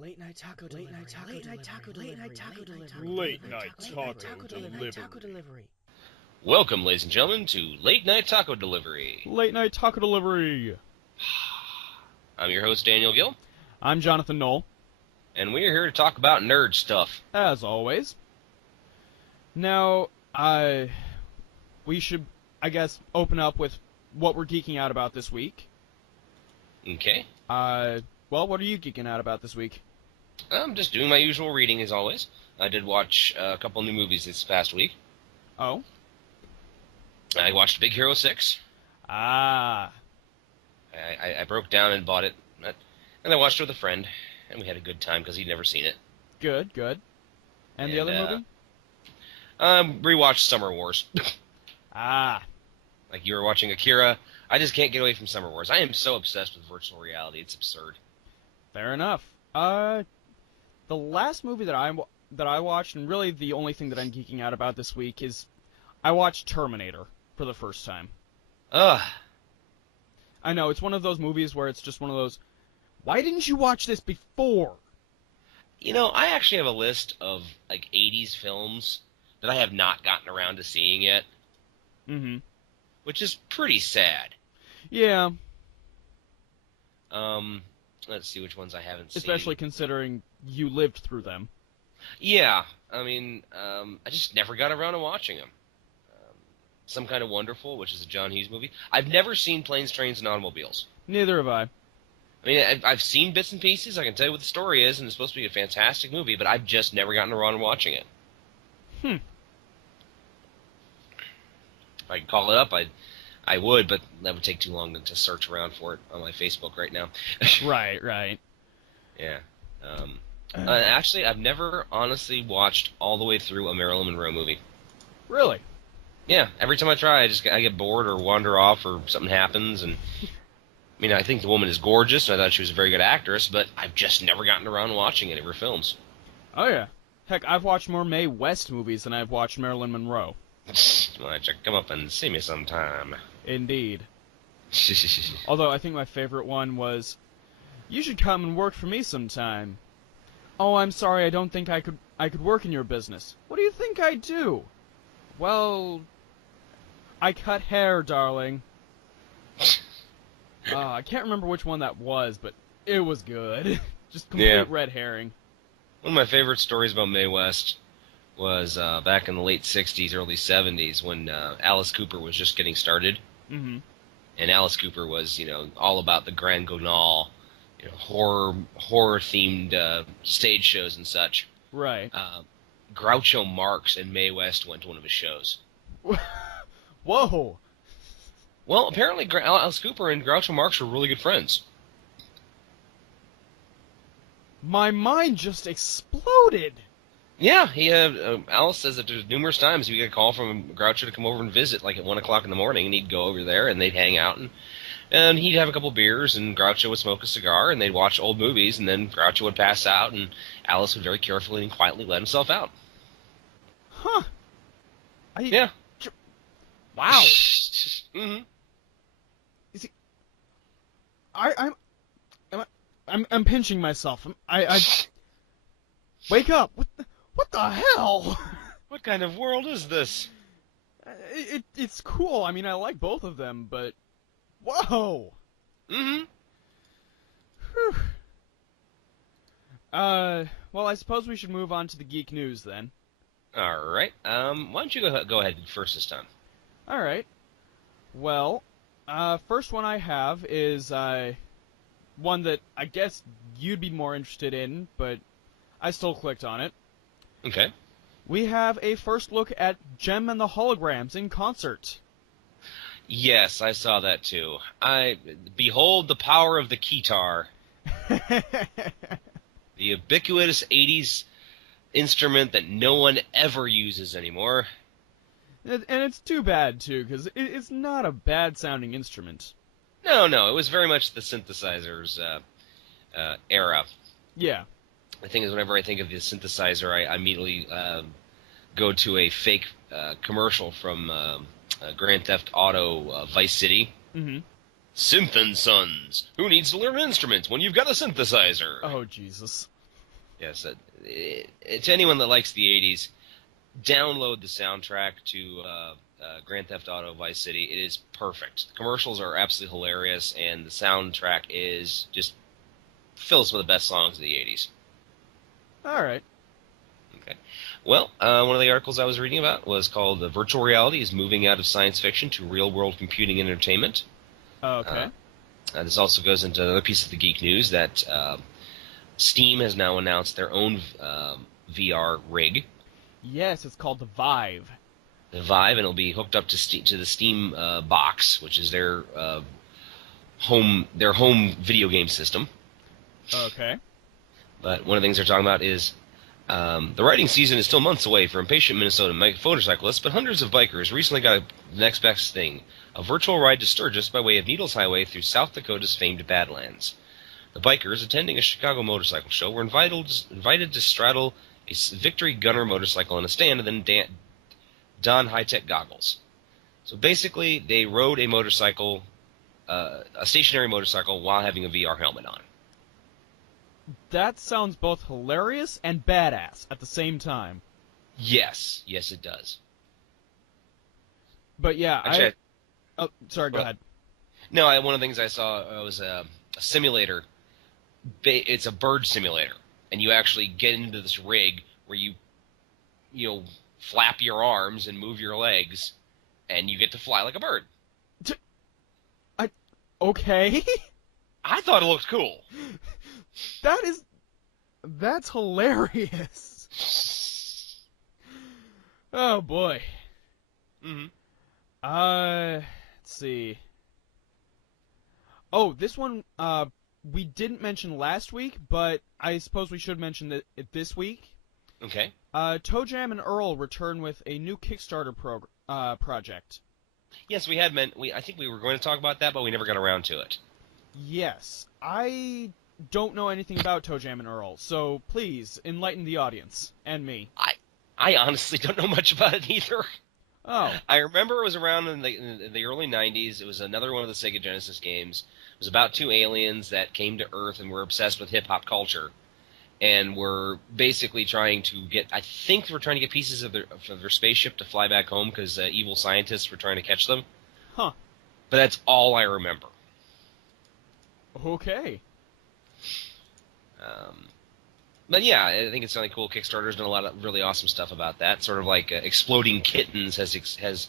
Late night taco delivery. Late night taco delivery. Late night taco delivery. Welcome, ladies and gentlemen, to Late Night Taco Delivery. Late night taco delivery. I'm your host, Daniel Gill. I'm Jonathan Knoll. And we're here to talk about nerd stuff. As always. Now, we should, I guess, open up with what we're geeking out about this week. Okay. Well, what are you geeking out about this week? I'm just doing my usual reading, as always. I did watch a couple new movies this past week. Oh? I watched Big Hero 6. Ah. I broke down and bought it. And I watched it with a friend, and we had a good time because he'd never seen it. Good. And the other movie? Rewatched Summer Wars. Ah. Like you were watching Akira. I just can't get away from Summer Wars. I am so obsessed with virtual reality. It's absurd. Fair enough. The last movie that I watched, and really the only thing that I'm geeking out about this week, is I watched Terminator for the first time. Ugh. I know, it's one of those movies where it's just one of those, why didn't you watch this before? You know, I actually have a list of, 80s films that I have not gotten around to seeing yet. Mm-hmm. Which is pretty sad. Yeah. Let's see which ones I haven't seen. Especially considering you lived through them. Yeah, I mean, I just never got around to watching them. Some Kind of Wonderful, which is a John Hughes movie. I've never seen Planes, Trains, and Automobiles. Neither have I. I mean, I've seen bits and pieces. I can tell you what the story is, and it's supposed to be a fantastic movie, but I've just never gotten around to watching it. If I could call it up, I would, but that would take too long to search around for it on my Facebook right now. Right. Yeah. Actually, I've never honestly watched all the way through a Marilyn Monroe movie. Really? Yeah. Every time I try, I get bored or wander off or something happens. And I mean, I think the woman is gorgeous, and I thought she was a very good actress, but I've just never gotten around to watching any of her films. Oh, yeah. Heck, I've watched more Mae West movies than I've watched Marilyn Monroe. Why don't you come up and see me sometime? Indeed. Although I think my favorite one was, you should come and work for me sometime. Oh, I'm sorry, I don't think I could work in your business. What do you think I do? Well, I cut hair, darling. I can't remember which one that was, but it was good. Just complete red herring. One of my favorite stories about Mae West was back in the late 60s, early 70s, when Alice Cooper was just getting started. Mm-hmm. And Alice Cooper was, all about the Grand Guignol, horror-themed stage shows and such. Right. Groucho Marx and Mae West went to one of his shows. Whoa! Well, apparently Alice Cooper and Groucho Marx were really good friends. My mind just exploded! Yeah, Alice says that there's numerous times he would get a call from Groucho to come over and visit, at 1 o'clock in the morning, and he'd go over there, and they'd hang out, and he'd have a couple beers, and Groucho would smoke a cigar, and they'd watch old movies, and then Groucho would pass out, and Alice would very carefully and quietly let himself out. Huh. Yeah. Wow. Mm-hmm. Is he... I'm pinching myself. I wake up. What the hell? What kind of world is this? It's cool. I mean, I like both of them, but whoa. Mm-hmm. Whew. Well, I suppose we should move on to the geek news then. All right. Why don't you go ahead first this time? All right. Well, first one I have is one that I guess you'd be more interested in, but I still clicked on it. Okay. We have a first look at Gem and the Holograms in concert. Yes, I saw that too. Behold the power of the keytar. The ubiquitous 80s instrument that no one ever uses anymore. And it's too bad, too, because it's not a bad-sounding instrument. No, it was very much the synthesizer's era. Yeah. The thing is, whenever I think of the synthesizer, I immediately go to a fake commercial from Grand Theft Auto Vice City. Mm-hmm. Synth and Sons. Who needs to learn instruments when you've got a synthesizer? Oh, Jesus. Yes, to anyone that likes the 80s, download the soundtrack to Grand Theft Auto Vice City. It is perfect. The commercials are absolutely hilarious, and the soundtrack is just fills with the best songs of the 80s. All right. Okay. Well, one of the articles I was reading about was called Virtual Reality is Moving Out of Science Fiction to Real-World Computing and Entertainment. Okay. This also goes into another piece of the geek news that Steam has now announced their own VR rig. Yes, it's called the Vive. The Vive, and it'll be hooked up to the Steam box, which is their home video game system. Okay. But one of the things they're talking about is the riding season is still months away for impatient Minnesota motorcyclists, but hundreds of bikers recently got the next best thing, a virtual ride to Sturgis by way of Needles Highway through South Dakota's famed Badlands. The bikers, attending a Chicago motorcycle show, were invited to straddle a Victory Gunner motorcycle on a stand and then don high-tech goggles. So basically, they rode a motorcycle, a stationary motorcycle, while having a VR helmet on. That sounds both hilarious and badass at the same time. Yes, it does. But yeah, Actually, oh, sorry, go ahead. No, one of the things I saw was a simulator. It's a bird simulator, and you actually get into this rig where you flap your arms and move your legs, and you get to fly like a bird. Okay. I thought it looked cool. That's hilarious. Oh boy. Mm-hmm. Let's see. Oh, this one we didn't mention last week, but I suppose we should mention it this week. Okay. Toe Jam and Earl return with a new Kickstarter project. Yes, we had I think we were going to talk about that, but we never got around to it. Yes, I don't know anything about Toe Jam and Earl, so please enlighten the audience and me. I honestly don't know much about it either. Oh. I remember it was around in the early 90s. It was another one of the Sega Genesis games. It was about two aliens that came to Earth and were obsessed with hip-hop culture. And were basically trying to get pieces of their spaceship to fly back home because evil scientists were trying to catch them. Huh. But that's all I remember. Okay. But yeah, I think it's really cool. Kickstarter's done a lot of really awesome stuff about that. Sort of like Exploding Kittens has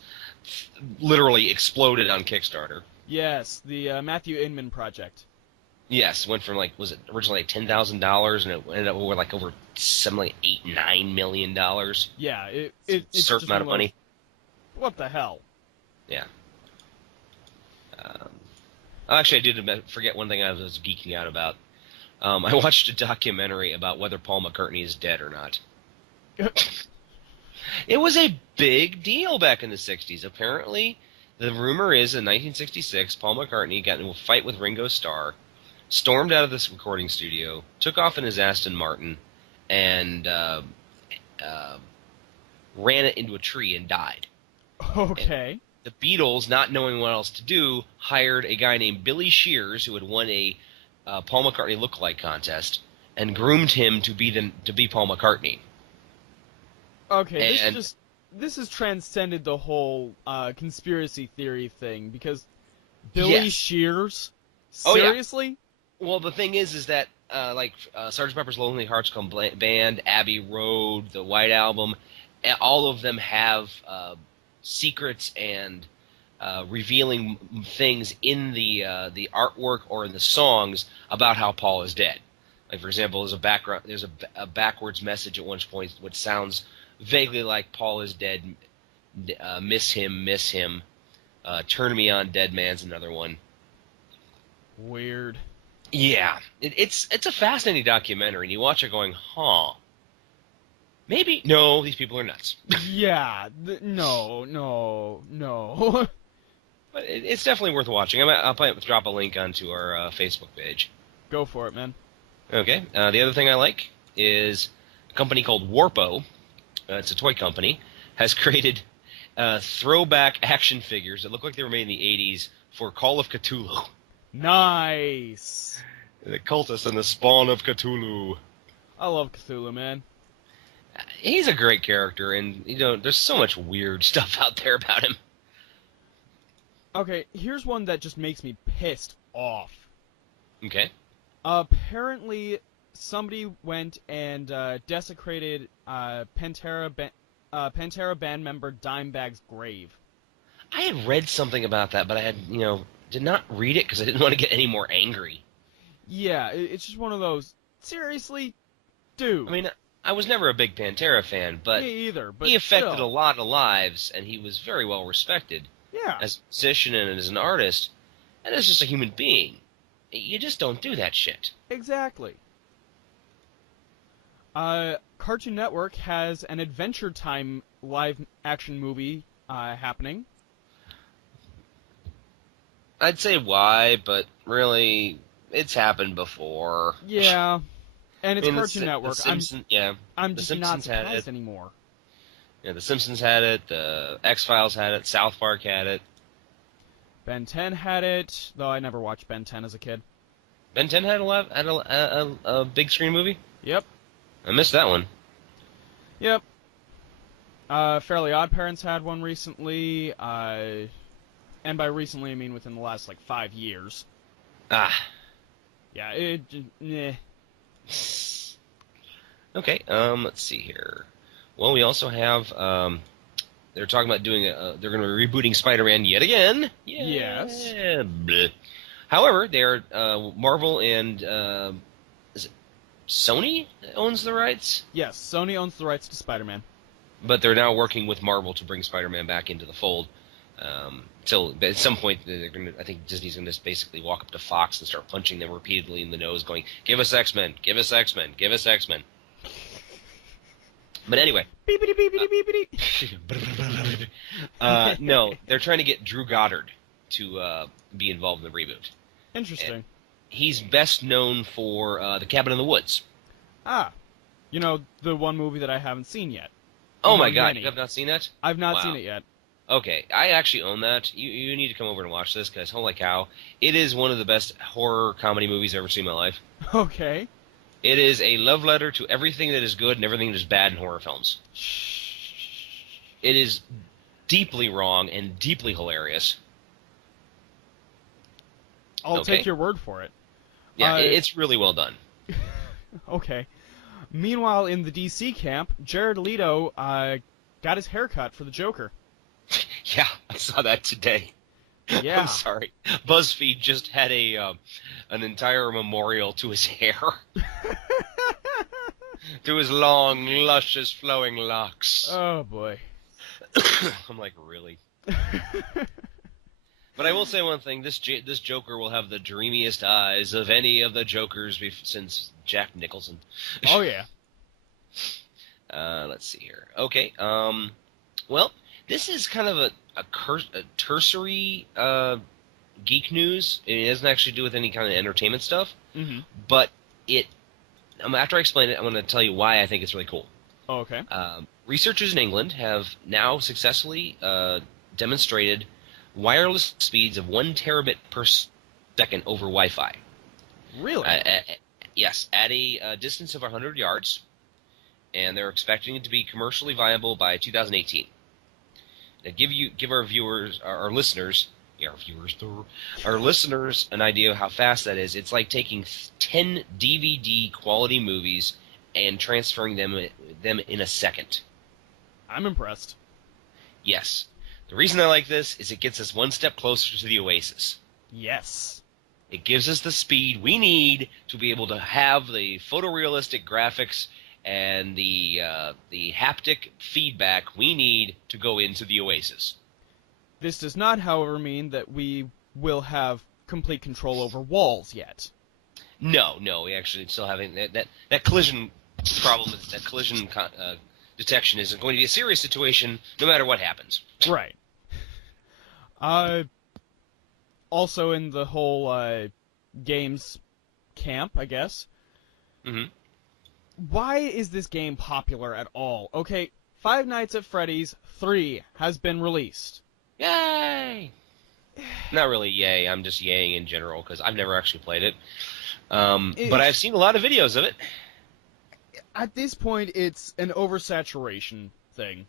literally exploded on Kickstarter. Yes, the Matthew Inman project. Yes, went from was it originally $10,000 and it ended up with over $8, $9 million. Yeah, it's a certain amount of money. What the hell? Yeah. Actually, I did forget one thing I was geeking out about. I watched a documentary about whether Paul McCartney is dead or not. It was a big deal back in the 60s. Apparently, the rumor is in 1966, Paul McCartney got into a fight with Ringo Starr, stormed out of this recording studio, took off in his Aston Martin, and ran it into a tree and died. Okay. And the Beatles, not knowing what else to do, hired a guy named Billy Shears, who had won a Paul McCartney lookalike contest, and groomed him to be Paul McCartney. Okay, this has transcended the whole conspiracy theory thing, because Billy Shears? Seriously? Oh, yeah. Well, the thing is that Sgt. Pepper's Lonely Hearts Club Band, Abbey Road, the White Album, all of them have secrets and revealing things in the artwork or in the songs about how Paul is dead. Like, for example, there's a backwards message at one point which sounds vaguely like Paul is dead, miss him, turn me on, dead man's another one. Weird. Yeah, it's a fascinating documentary, and you watch it going, huh, maybe, no, these people are nuts. Yeah, no. But it's definitely worth watching. I'll probably drop a link onto our Facebook page. Go for it, man. Okay, the other thing I like is a company called Warpo. It's a toy company, has created throwback action figures that look like they were made in the 80s for Call of Cthulhu. Nice. The cultists and the spawn of Cthulhu. I love Cthulhu, man. He's a great character, and there's so much weird stuff out there about him. Okay, here's one that just makes me pissed off. Okay. Apparently, somebody went and desecrated Pantera band member Dimebag's grave. I had read something about that, but I had, did not read it because I didn't want to get any more angry. Yeah, it's just one of those. Seriously, dude. I mean, I was never a big Pantera fan, but me either. But he affected still. a lot of lives, and he was very well respected. Yeah. As a musician and as an artist, and as just a human being. You just don't do that shit. Exactly. Cartoon Network has an Adventure Time live-action movie happening. I'd say why, but really, it's happened before. Yeah, and it's I mean, Cartoon Network. I'm just not surprised anymore. Yeah, The Simpsons had it, the X-Files had it, South Park had it. Ben 10 had it, though I never watched Ben 10 as a kid. Ben 10 had a big screen movie? Yep. I missed that one. Yep. Fairly Odd Parents had one recently, and by recently I mean within the last, 5 years. Ah. Yeah, Okay, let's see here. Well, we also have, they're talking about doing they're going to be rebooting Spider-Man yet again. Yeah. Yes. Bleh. However, they're, Marvel and, is it Sony that owns the rights? Yes, Sony owns the rights to Spider-Man. But they're now working with Marvel to bring Spider-Man back into the fold. But at some point, I think Disney's going to basically walk up to Fox and start punching them repeatedly in the nose, going, "Give us X-Men, give us X-Men, give us X-Men." But anyway. Beepity beepity beepity. No, they're trying to get Drew Goddard to be involved in the reboot. Interesting. And he's best known for The Cabin in the Woods. Ah. The one movie that I haven't seen yet. Oh my god, you have not seen that? I've not seen it yet. Okay, I actually own that. You need to come over and watch this, because holy cow, it is one of the best horror comedy movies I've ever seen in my life. Okay. It is a love letter to everything that is good and everything that is bad in horror films. It is deeply wrong and deeply hilarious. I'll take your word for it. Yeah, it's really well done. Okay. Meanwhile, in the DC camp, Jared Leto got his hair cut for the Joker. Yeah, I saw that today. Yeah. I'm sorry. BuzzFeed just had an entire memorial to his hair. To his long, luscious, flowing locks. Oh, boy. I'm like, really? But I will say one thing. This Joker will have the dreamiest eyes of any of the Jokers since Jack Nicholson. Oh, yeah. Let's see here. Okay. Well, this is kind of a tertiary geek news. It doesn't actually do with any kind of entertainment stuff. Mm-hmm. But after I explain it, I'm going to tell you why I think it's really cool. Oh, okay. Researchers in England have now successfully demonstrated wireless speeds of 1 terabit per second over Wi-Fi. Really? Yes, at a distance of 100 yards, and they're expecting it to be commercially viable by 2018. Now, give our viewers, our listeners, an idea of how fast that is. It's like taking 10 DVD quality movies and transferring them in a second. I'm impressed. Yes. The reason I like this is it gets us one step closer to the Oasis. Yes. It gives us the speed we need to be able to have the photorealistic graphics and the haptic feedback we need to go into the Oasis. This does not, however, mean that we will have complete control over walls yet. No, we actually still having that collision problem, that collision detection is going to be a serious situation no matter what happens. Right. Also in the whole games camp, I guess. Mm-hmm. Why is this game popular at all? Okay, Five Nights at Freddy's 3 has been released. Yay! Not really yay, I'm just yaying in general, because I've never actually played it. But I've seen a lot of videos of it. At this point, it's an oversaturation thing.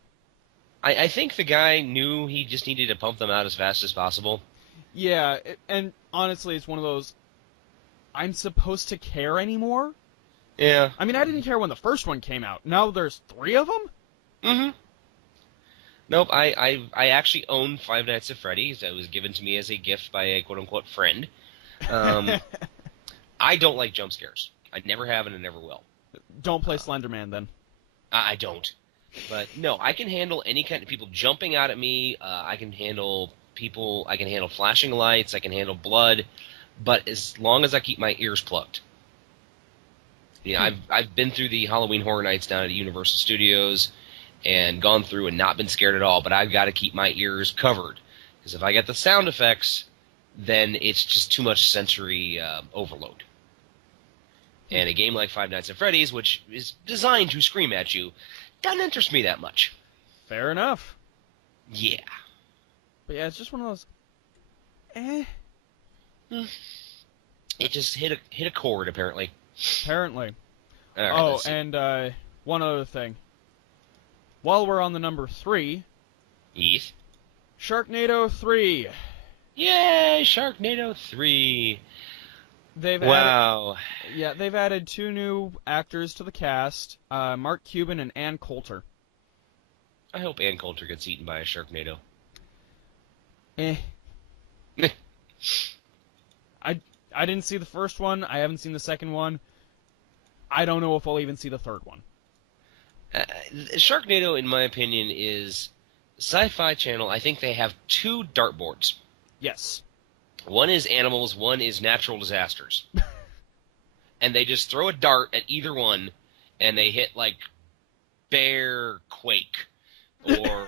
I think the guy knew he just needed to pump them out as fast as possible. Yeah, and honestly, it's one of those, I'm supposed to care anymore? Yeah. I mean, I didn't care when the first one came out. Now there's 3 of them? Mm-hmm. Nope, I actually own Five Nights at Freddy's. It was given to me as a gift by a quote-unquote friend. I don't like jump scares. I never have and I never will. Don't play Slenderman, then. I don't. But, no, I can handle any kind of people jumping out at me. I can handle people. I can handle flashing lights. I can handle blood. But as long as I keep my ears plugged. You know, I've been through the Halloween Horror Nights down at Universal Studios and gone through and not been scared at all, but I've got to keep my ears covered. Because if I get the sound effects, then it's just too much sensory overload. And a game like Five Nights at Freddy's, which is designed to scream at you, doesn't interest me that much. Fair enough. Yeah. But yeah, it's just one of those... It just hit a chord, apparently. Apparently. All right, and one other thing. While we're on the number 3... Heath. Sharknado 3. Yay, Sharknado 3. They've added 2 new actors to the cast, Mark Cuban and Ann Coulter. I hope Ann Coulter gets eaten by a Sharknado. I didn't see the first one. I haven't seen the second one. I don't know if I'll even see the third one. Sharknado, in my opinion, is Sci-Fi Channel. I think they have 2 dartboards. Yes. One is animals, one is natural disasters. And they just throw a dart at either one, and they hit, like, Bear Quake, or,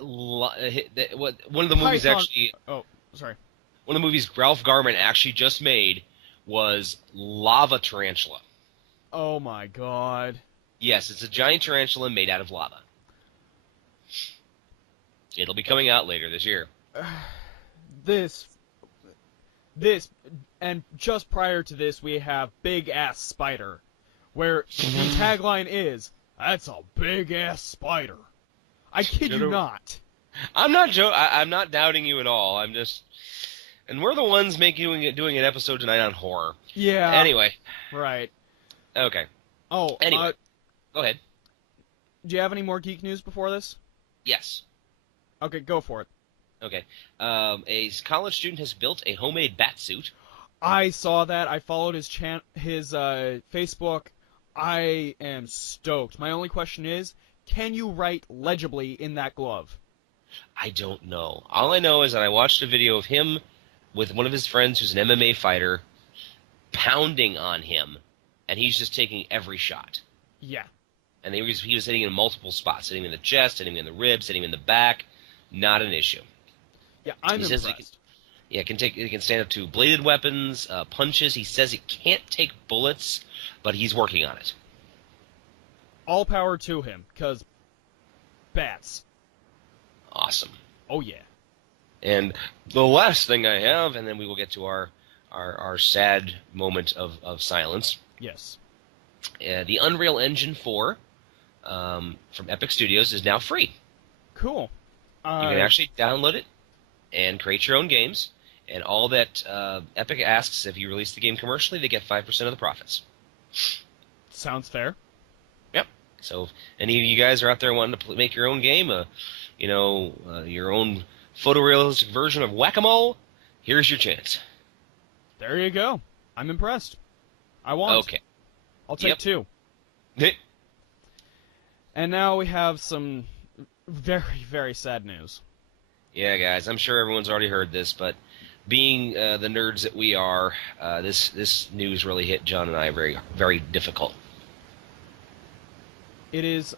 one of the movies Python. actually... Oh, sorry. One of the movies Ralph Garman actually just made was Lava Tarantula. Oh my god. Yes, it's a giant tarantula made out of lava. It'll be coming out later this year. This, and just prior to this, we have Big Ass Spider, where the tagline is, "That's a big ass spider." I kid you not. I'm not doubting you at all. I'm just, and we're the ones doing an episode tonight on horror. Yeah. Anyway. Right. Okay. Oh. Anyway. Go ahead. Do you have any more geek news before this? Yes. Okay, go for it. Okay. A college student has built a homemade bat suit. I saw that. I followed his Facebook. I am stoked. My only question is, can you write legibly in that glove? I don't know. All I know is that I watched a video of him with one of his friends who's an MMA fighter pounding on him, and he's just taking every shot. Yeah. And he was hitting in multiple spots, hitting him in the chest, hitting him in the ribs, hitting him in the back. Not an issue. Yeah, I'm impressed. It can stand up to bladed weapons, punches. He says it can't take bullets, but he's working on it. All power to him, because bats. Awesome. Oh, yeah. And the last thing I have, and then we will get to our sad moment of silence. Yes. The Unreal Engine 4 from Epic Studios is now free. Cool. You can actually download it and create your own games. And all that Epic asks, if you release the game commercially, they get 5% of the profits. Sounds fair. Yep. So if any of you guys are out there wanting to make your own game, your own photorealistic version of Whack-A-Mole, here's your chance. There you go. I'm impressed. I want. Okay. I'll take 2. And now we have some very, very sad news. Yeah, guys, I'm sure everyone's already heard this, but being the nerds that we are, this news really hit John and I very, very difficult. It is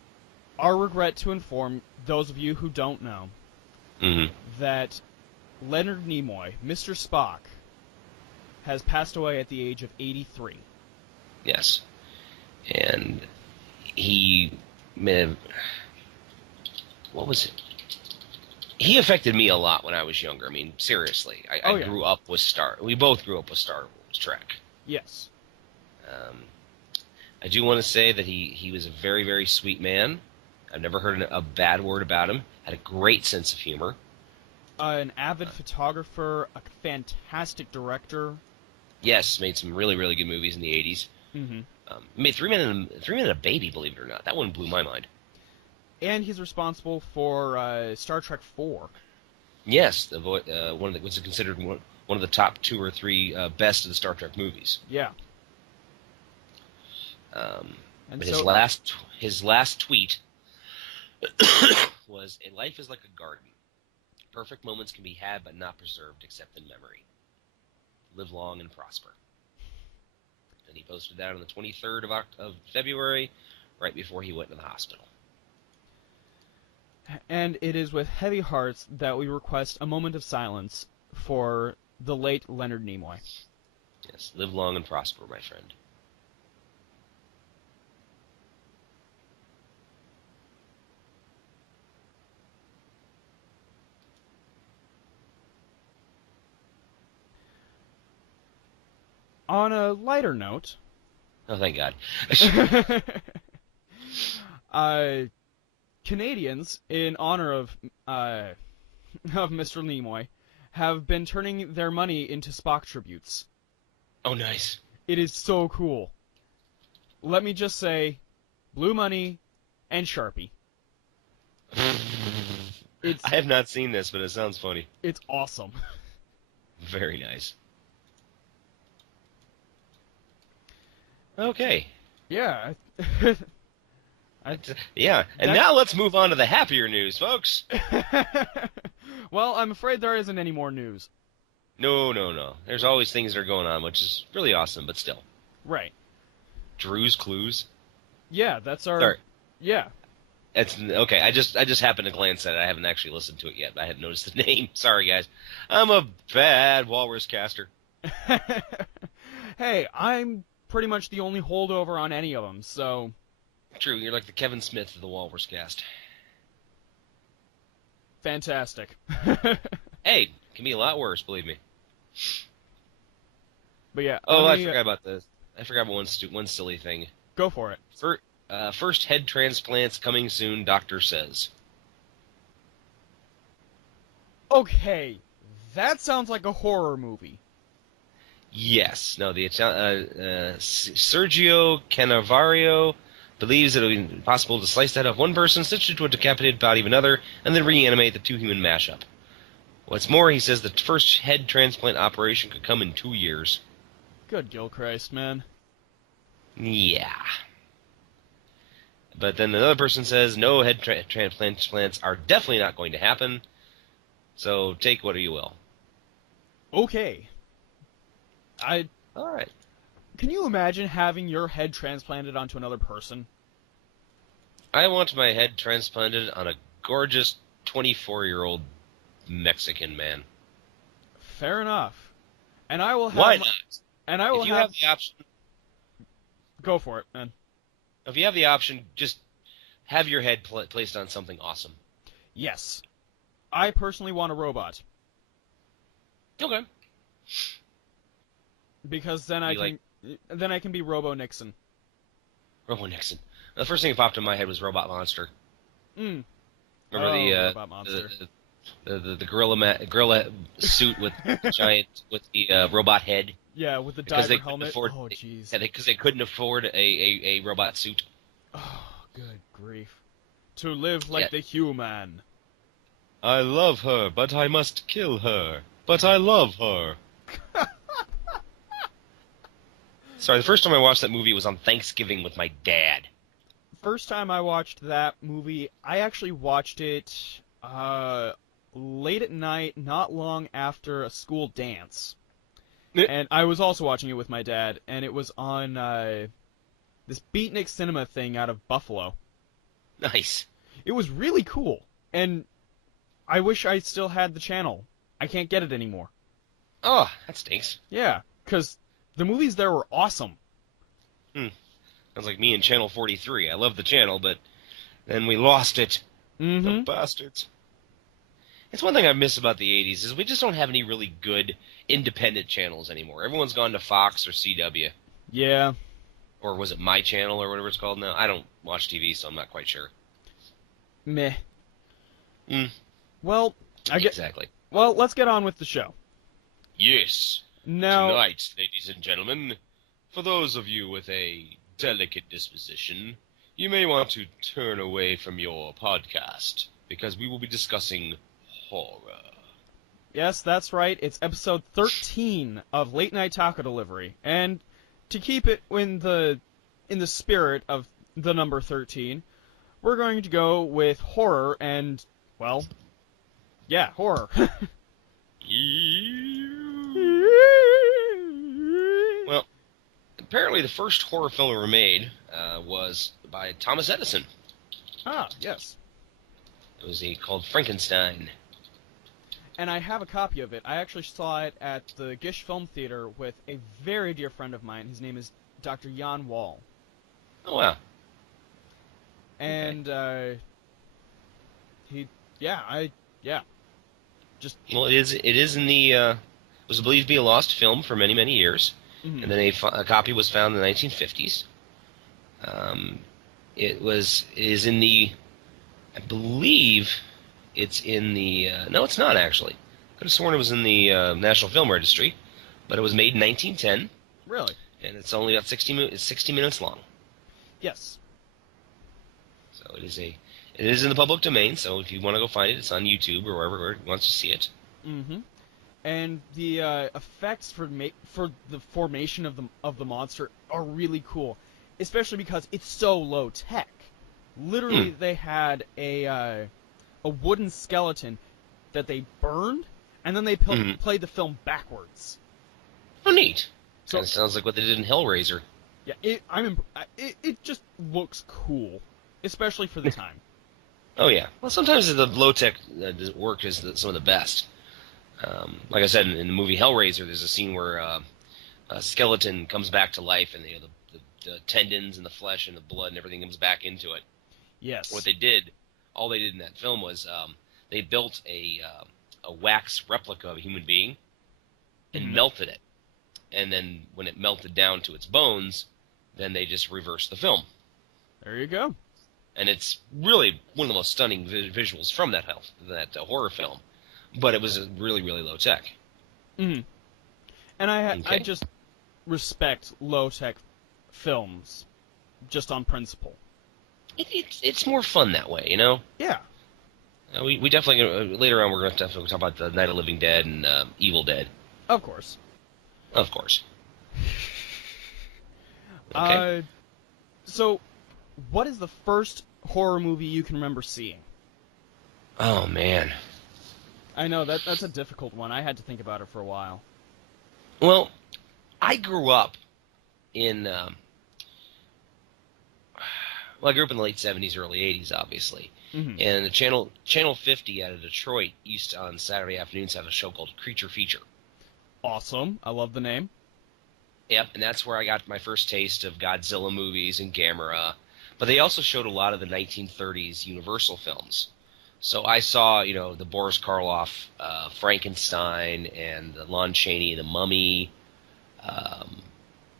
our regret to inform those of you who don't know that Leonard Nimoy, Mr. Spock, has passed away at the age of 83. Yes. And he what was it? He affected me a lot when I was younger. I mean, seriously. I grew up with we both grew up with Star Wars Trek. Yes. I do want to say that he was a very, very sweet man. I've never heard a bad word about him. Had a great sense of humor. An avid photographer, a fantastic director. Yes, made some really, really good movies in the 80s. Mm-hmm. Made Three Men and a Baby, believe it or not. That one blew my mind. And he's responsible for Star Trek 4. Yes, one that was considered one of the top 2 or 3 best of the Star Trek movies. Yeah. But his last tweet was, "A life is like a garden. Perfect moments can be had but not preserved except in memory. Live long and prosper." And he posted that on the 23rd of February, right before he went to the hospital. And it is with heavy hearts that we request a moment of silence for the late Leonard Nimoy. Yes, live long and prosper, my friend. On a lighter note... Oh, thank God. Canadians, in honor of Mr. Nimoy, have been turning their money into Spock tributes. Oh, nice. It is so cool. Let me just say, blue money and Sharpie. I have not seen this, but it sounds funny. It's awesome. Very nice. Okay. Yeah. Yeah, and now let's move on to the happier news, folks. Well, I'm afraid there isn't any more news. No. There's always things that are going on, which is really awesome, but still. Right. Drew's Clues? Yeah, that's our... Sorry. Yeah. It's okay. I just happened to glance at it. I haven't actually listened to it yet. I hadn't noticed the name. Sorry, guys. I'm a bad walrus caster. Hey, I'm pretty much the only holdover on any of them, so... True, you're like the Kevin Smith of the Walrus cast. Fantastic. Hey, it can be a lot worse, believe me. But yeah. Oh, I forgot about this. I forgot about one silly thing. Go for it. First head transplants coming soon, doctor says. Okay, that sounds like a horror movie. Yes. No, the Sergio Cannavaro believes it will be possible to slice the head off one person, stitch it to a decapitated body of another, and then reanimate the two-human mashup. What's more, he says the first head transplant operation could come in 2 years. Good Gilchrist, man. Yeah. But then another person says no head transplants are definitely not going to happen, so take what you will. Okay. Alright. Can you imagine having your head transplanted onto another person? I want my head transplanted on a gorgeous 24-year-old Mexican man. Fair enough. And I will have... Why not? And I will if you have the option... Go for it, man. If you have the option, just have your head placed on something awesome. Yes. I personally want a robot. Okay. Because then I can be Robo Nixon. Robo Nixon. The first thing that popped in my head was Robot Monster. Mm. Remember Robot Monster. the gorilla suit with the robot head? Yeah, with the diver helmet. Oh, jeez. Yeah, because they couldn't afford a robot suit. Oh, good grief. To live like the human. I love her, but I must kill her. But I love her. Sorry, the first time I watched that movie was on Thanksgiving with my dad. First time I watched that movie, I actually watched it late at night, not long after a school dance. And I was also watching it with my dad, and it was on this Beatnik Cinema thing out of Buffalo. Nice. It was really cool, and I wish I still had the channel. I can't get it anymore. Oh, that stinks. Yeah, because the movies there were awesome. Sounds like me and Channel 43. I love the channel, but then we lost it. Mm-hmm. The bastards. It's one thing I miss about the 80s is we just don't have any really good independent channels anymore. Everyone's gone to Fox or CW. Yeah. or was it My Channel or whatever it's called now? I don't watch TV, so I'm not quite sure. Meh. Mm. Well, Exactly. Well, let's get on with the show. Yes. Now, Tonight, ladies and gentlemen, for those of you with a delicate disposition, you may want to turn away from your podcast, because we will be discussing horror. yes, that's right. It's episode 13 of Late Night Taco Delivery, and to keep it in the spirit of the number 13, we're going to go with horror and, well, yeah, horror. Well, apparently the first horror film ever made was by Thomas Edison. Ah, yes. It was called Frankenstein. And I have a copy of it. I actually saw it at the Gish Film Theater with a very dear friend of mine. His name is Dr. Jan Wall. Oh, wow. And, Well, it is in the, it was believed to be a lost film for many, many years. Mhm. And then a copy was found in the 1950s. It is in the, I believe it's in the, no, it's not actually. Could have sworn it was in the National Film Registry, but it was made in 1910, Really? and it's only about 60 minutes long. Yes. So it is in the public domain, so if you want to go find it, it's on YouTube or wherever you want to see it. Mm-hmm. And the effects for the formation of the monster are really cool, especially because it's so low tech. Literally, they had a wooden skeleton that they burned, and then they played the film backwards. Oh, neat. So- Kind of sounds like what they did in Hellraiser. Yeah, it just looks cool, especially for the time. Oh, yeah. Well, sometimes the low-tech work is some of the best. Like I said, in the movie Hellraiser, there's a scene where a skeleton comes back to life, and the tendons and the flesh and the blood and everything comes back into it. Yes. All they did in that film was they built a wax replica of a human being and melted it. And then when it melted down to its bones, then they just reversed the film. There you go. And it's really one of the most stunning visuals from that horror film. But it was really, really low tech. Mm-hmm. And I Okay. just respect low tech films, just on principle. It's more fun that way, you know. Yeah. We definitely later on we're going to definitely talk about the Night of the Living Dead and Evil Dead, Of course. of course. Okay. So, what is the first horror movie you can remember seeing? Oh man. I know that's a difficult one. I had to think about it for a while. Well, I grew up in I grew up in the late 70s, early 80s, obviously. Mm-hmm. And the Channel 50 out of Detroit used to, on Saturday afternoons, have a show called Creature Feature. Awesome. I love the name. Yep, and that's where I got my first taste of Godzilla movies and Gamera. But they also showed a lot of the 1930s Universal films. So I saw, the Boris Karloff Frankenstein and the Lon Chaney, The Mummy,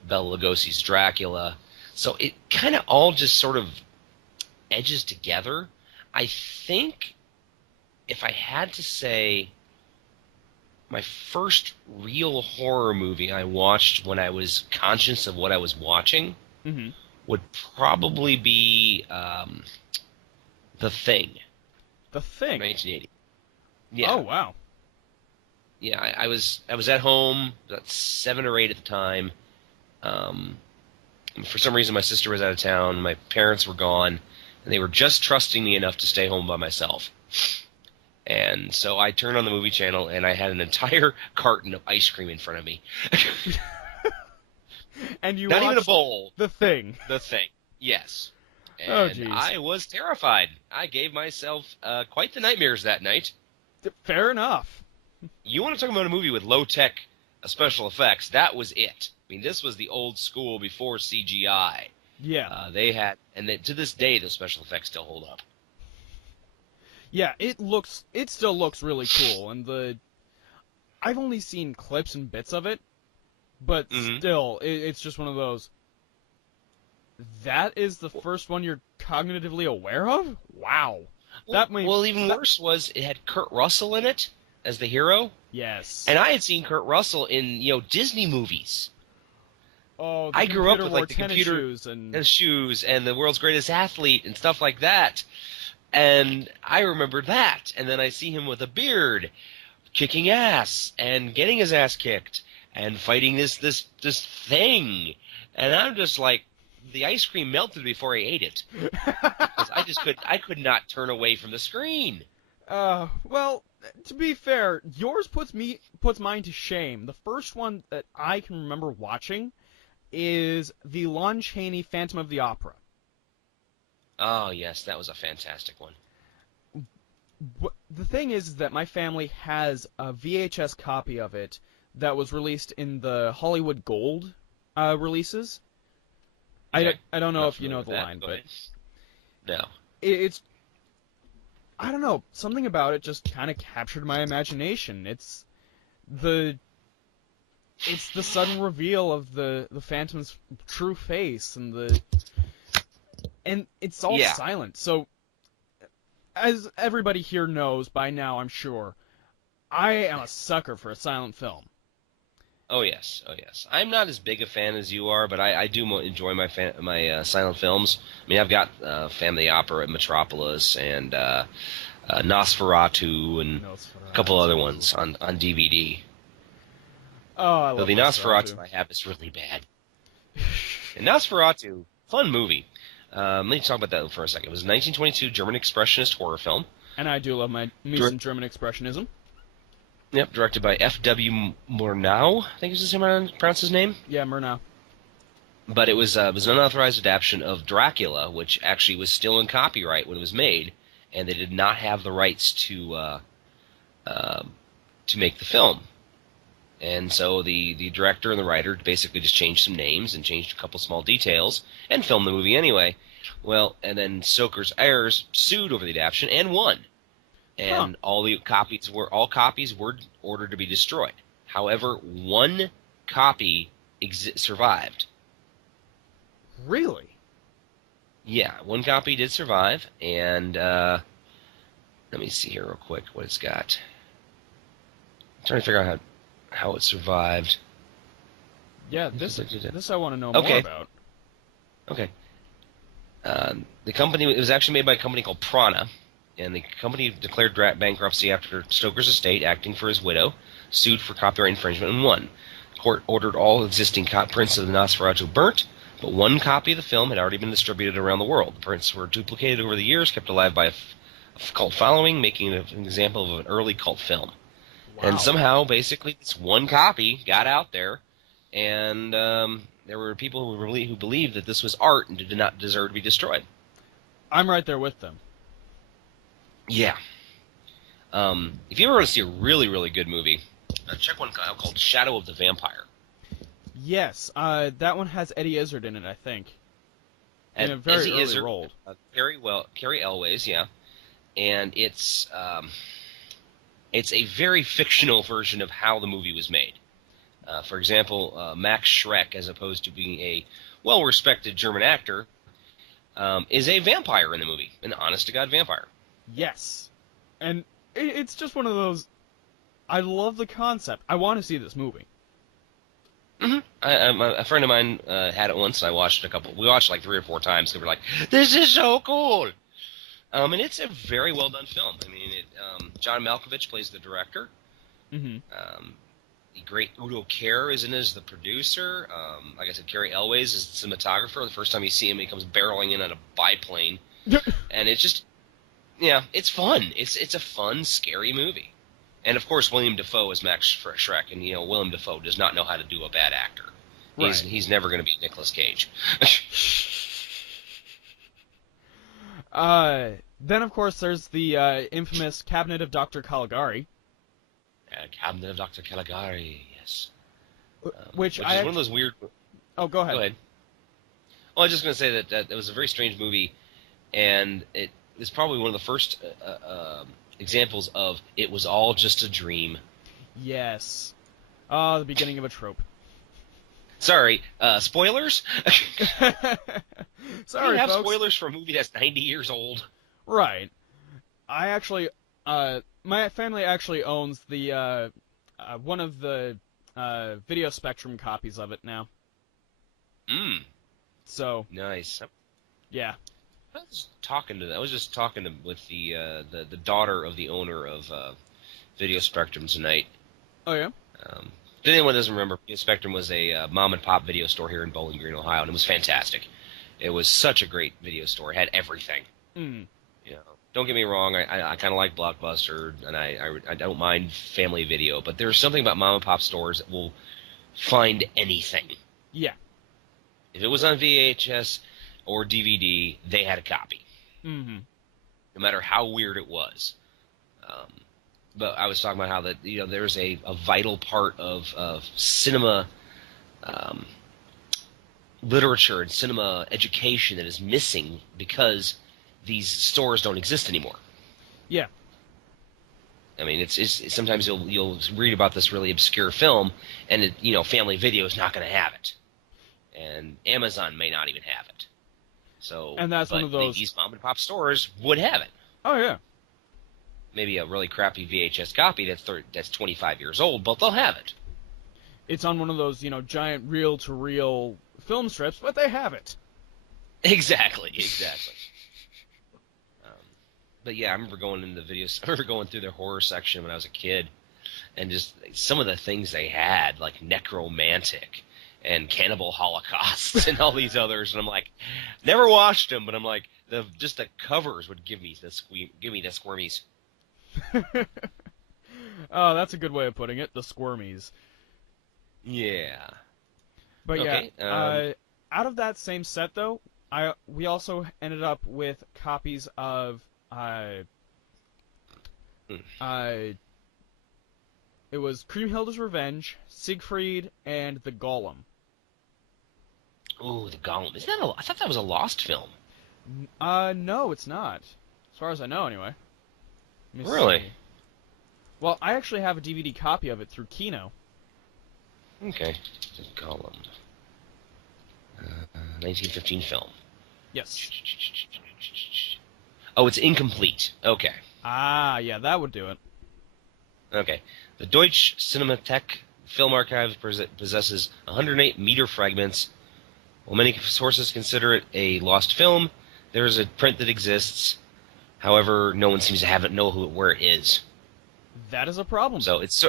Bela Lugosi's Dracula. So it kind of all just sort of edges together. I think if I had to say my first real horror movie I watched when I was conscious of what I was watching would probably be The Thing. The Thing? 1980. Yeah. Oh, wow. Yeah, I was at home, about 7 or 8 at the time. For some reason, my sister was out of town, my parents were gone, and they were just trusting me enough to stay home by myself. And so I turned on the movie channel, and I had an entire carton of ice cream in front of me. And you Not even a watched bowl. The Thing. The Thing. Yes. Oh, And jeez. I was terrified. I gave myself quite the nightmares that night. Fair enough. You want to talk about a movie with low-tech special effects, that was it. I mean, this was the old school before CGI. Yeah. To this day, those special effects still hold up. Yeah, it still looks really cool, and I've only seen clips and bits of it, but still, it's just one of those, That is the first one you're cognitively aware of? Wow. Even worse was it had Kurt Russell in it as the hero. Yes. And I had seen Kurt Russell in, Disney movies. Oh, I grew up with like the tennis computer shoes and the world's greatest athlete and stuff like that. And I remember that. And then I see him with a beard, kicking ass and getting his ass kicked and fighting this thing. And I'm just like, the ice cream melted before I ate it. 'Cause I could not turn away from the screen. Well, to be fair, yours puts mine to shame. The first one that I can remember watching is the Lon Chaney Phantom of the Opera. Oh, yes, that was a fantastic one. The thing is that my family has a VHS copy of it that was released in the Hollywood Gold releases. Okay. I don't know if you know the line, but no. It's I don't know, something about it just kind of captured my imagination. It's the sudden reveal of the Phantom's true face and it's all silent. So as everybody here knows by now, I'm sure, I am a sucker for a silent film. Oh yes. I'm not as big a fan as you are, but I do enjoy my silent films. I mean, I've got Phantom of the Opera at Metropolis and Nosferatu and a couple other ones on DVD. Oh, I love the Nosferatu I have is really bad. And Nosferatu, fun movie. Let me talk about that for a second. It was a 1922 German expressionist horror film. And I do love my some German expressionism. Yep, directed by F.W. Murnau, I think is how I pronounce his name. Yeah, Murnau. But it was an unauthorized adaptation of Dracula, which actually was still in copyright when it was made, and they did not have the rights to make the film. And so the director and the writer basically just changed some names and changed a couple small details and filmed the movie anyway. Well, and then Stoker's heirs sued over the adaptation and won. And all copies were ordered to be destroyed. However, one copy survived. Really? Yeah, one copy did survive, and let me see here real quick what it's got. I'm trying to figure out how it survived. Yeah, this I want to know more about. Okay. The company, it was actually made by a company called Prana. And the company declared bankruptcy after Stoker's estate, acting for his widow, sued for copyright infringement and won. The court ordered all existing prints of the Nosferatu burnt, but one copy of the film had already been distributed around the world. The prints were duplicated over the years, kept alive by a cult following, making it an example of an early cult film. Wow. And somehow, basically, this one copy got out there, and there were people who believed that this was art and did not deserve to be destroyed. I'm right there with them. Yeah. If you ever want to see a really, really good movie, check one called Shadow of the Vampire. Yes, that one has Eddie Izzard in it, I think. In a very early role. Cary Elwes, yeah. And it's a very fictional version of how the movie was made. For example, Max Schreck, as opposed to being a well-respected German actor, is a vampire in the movie, an honest-to-God vampire. Yes. And it's just one of those... I love the concept. I want to see this movie. Mm-hmm. A friend of mine had it once, and we watched like 3 or 4 times, and we were like, this is so cool! And it's a very well-done film. I mean, John Malkovich plays the director. Mm-hmm. The great Udo Kier is in it as the producer. Like I said, Cary Elwes is the cinematographer. The first time you see him, he comes barreling in on a biplane. And it's just... Yeah, it's fun. It's a fun, scary movie. And, of course, William Dafoe is Max Schreck, and, William Dafoe does not know how to do a bad actor. Right. He's never going to be Nicolas Cage. Then, of course, there's the infamous Cabinet of Dr. Caligari. Cabinet of Dr. Caligari, yes. Which is one of those weird... Oh, go ahead. Go ahead. Well, I was just going to say that it was a very strange movie, and it is probably one of the first examples of it was all just a dream. Yes. The beginning of a trope. Sorry, spoilers? Sorry, you have folks. spoilers for a movie that's 90 years old. Right. I actually, my family actually owns the, one of the, Video Spectrum copies of it now. So. Nice. Yeah. I was just talking with the daughter of the owner of Video Spectrum tonight. Oh, yeah? If anyone doesn't remember, Video Spectrum was a mom and pop video store here in Bowling Green, Ohio, and it was fantastic. It was such a great video store. It had everything. Mm. You know, don't get me wrong. I kind of like Blockbuster, and I don't mind family video, but there's something about mom and pop stores that will find anything. Yeah. If it was on VHS or DVD, they had a copy. Mm-hmm. No matter how weird it was. But I was talking about how that there's a vital part of cinema literature and cinema education that is missing because these stores don't exist anymore. Yeah. I mean, it's sometimes you'll read about this really obscure film, and Family Video is not going to have it, and Amazon may not even have it. So, and that's one of those. These mom and pop stores would have it. Oh yeah. Maybe a really crappy VHS copy that's 25 years old, but they'll have it. It's on one of those giant reel-to-reel film strips, but they have it. Exactly. But yeah, I remember going into the videos. I remember going through their horror section when I was a kid, and just some of the things they had, like Necromantic and Cannibal Holocaust and all these others. And I'm like, never watched them, but I'm like, just the covers would give me the squirmies. Oh, that's a good way of putting it. The squirmies. Yeah. But okay, yeah, out of that same set though, we also ended up with copies of it was Kriemhilde's Revenge, Siegfried, and The Golem. Ooh, The Golem. I thought that was a lost film. No, it's not. As far as I know, anyway. Let me Really? see. Well, I actually have a DVD copy of it through Kino. Okay. The Golem. 1915 film. Yes. Oh, it's incomplete. Okay. Ah, yeah, that would do it. Okay. The Deutsche Cinemathek Film Archive possesses 108 meter fragments. While many sources consider it a lost film, there is a print that exists. However, no one seems to know where it is. That is a problem. So it's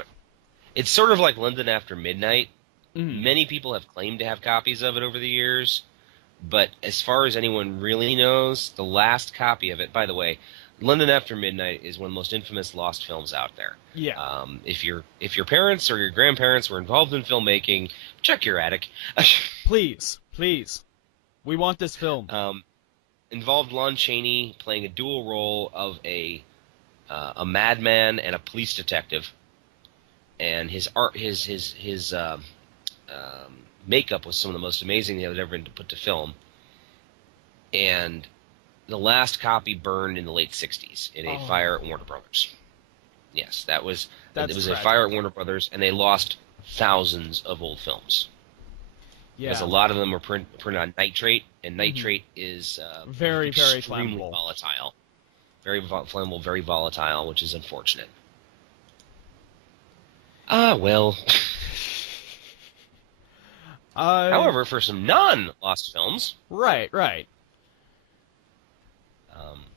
sort of like London After Midnight. Mm. Many people have claimed to have copies of it over the years, but as far as anyone really knows, the last copy of it, by the way, London After Midnight is one of the most infamous lost films out there. Yeah. If your parents or your grandparents were involved in filmmaking, check your attic. Please. We want this film. Involved Lon Chaney playing a dual role of a madman and a police detective, and his makeup was some of the most amazing that had ever been put to film. And the last copy burned in the late '60s in a fire at Warner Brothers. Yes, it was tragic. A fire at Warner Brothers, and they lost thousands of old films. Yeah. Because a lot of them were printed on nitrate, and nitrate is very, very extremely flammable. Volatile. Very flammable, very volatile, which is unfortunate. Well. However, for some non-lost films... Right.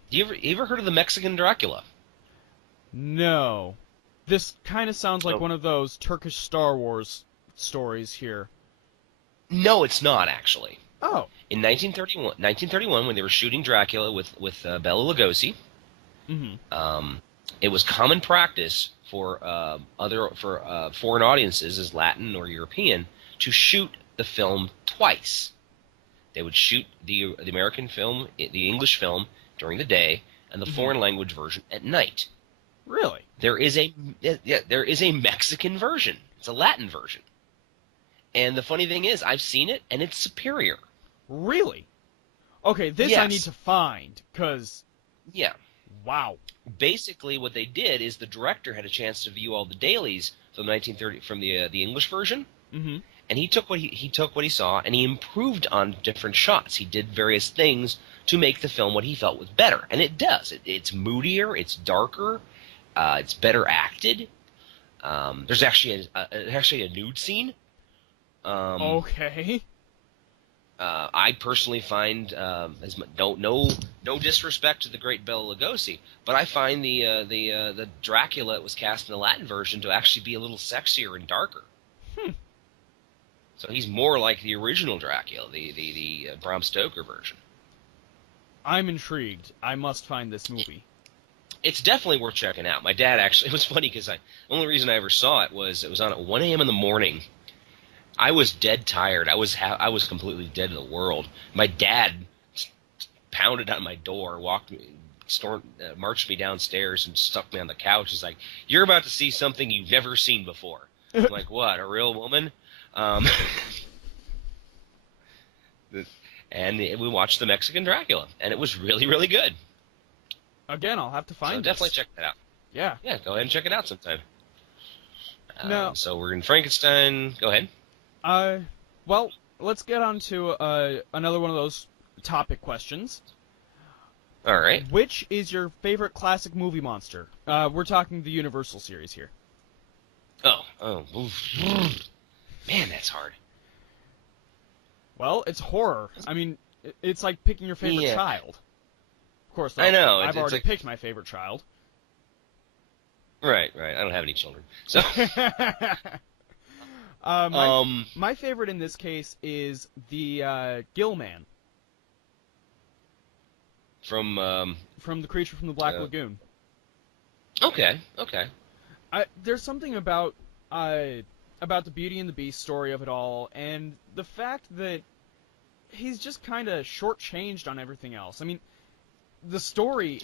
You ever heard of the Mexican Dracula? No. This kind of sounds like one of those Turkish Star Wars stories here. No, it's not, actually. Oh. In 1931, when they were shooting Dracula with Bela Lugosi, it was common practice for foreign audiences, as Latin or European, to shoot the film twice. They would shoot the American film, the English film, during the day, and the foreign language version at night. Really? There is a Mexican version. It's a Latin version. And the funny thing is, I've seen it, and it's superior. Really? Okay, this I need to find, because... Yeah. Wow. Basically, what they did is the director had a chance to view all the dailies from the English version, and he took what he saw and he improved on different shots. He did various things to make the film what he felt was better, and it does. It's moodier, it's darker, it's better acted. There's actually a nude scene. Okay. I personally find no disrespect to the great Bela Lugosi, but I find the Dracula that was cast in the Latin version to actually be a little sexier and darker. So he's more like the original Dracula, the Bram Stoker version. I'm intrigued. I must find this movie. It's definitely worth checking out. My dad actually, it was funny because the only reason I ever saw it was on at 1 a.m. in the morning. I was dead tired. I was completely dead to the world. My dad pounded on my door, marched me downstairs, and stuck me on the couch. He's like, "You're about to see something you've never seen before." I'm like, "What? A real woman?" And we watched the Mexican Dracula, and it was really, really good. Again, I'll have to find So definitely check that out. Yeah. Yeah, go ahead and check it out sometime. No. So we're in Frankenstein. Go ahead. Well, let's get on to another one of those topic questions. All right. Which is your favorite classic movie monster? We're talking the Universal series here. Oh. Man, that's hard. Well, it's horror. I mean, it's like picking your favorite child. Of course, I know. I've already picked my favorite child. Right. I don't have any children. So. My favorite in this case is the Gill Man. From the Creature from the Black Lagoon. Okay. There's something about the Beauty and the Beast story of it all, and the fact that he's just kind of shortchanged on everything else. I mean, the story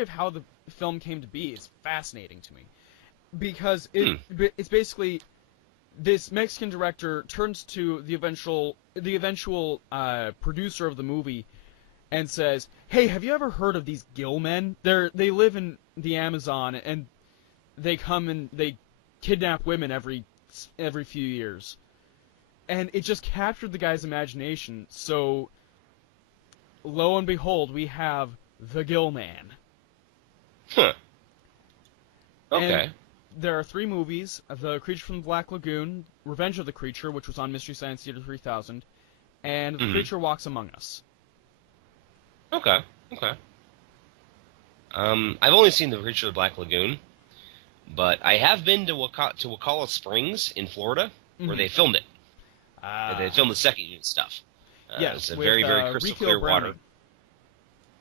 of how the film came to be is fascinating to me, because it's basically this Mexican director turns to the eventual producer of the movie and says, "Hey, have you ever heard of these Gill Men? They live in the Amazon, and they come and they kidnap women every few years." And it just captured the guy's imagination. So, lo and behold, we have the Gill Man. Huh. Okay. And there are 3 movies: The Creature from the Black Lagoon, Revenge of the Creature, which was on Mystery Science Theater 3000, and The Creature Walks Among Us. Okay. I've only seen The Creature of the Black Lagoon, but I have been to Wacala Springs in Florida, where they filmed it. They filmed the second unit stuff. It's a very, very crystal clear water.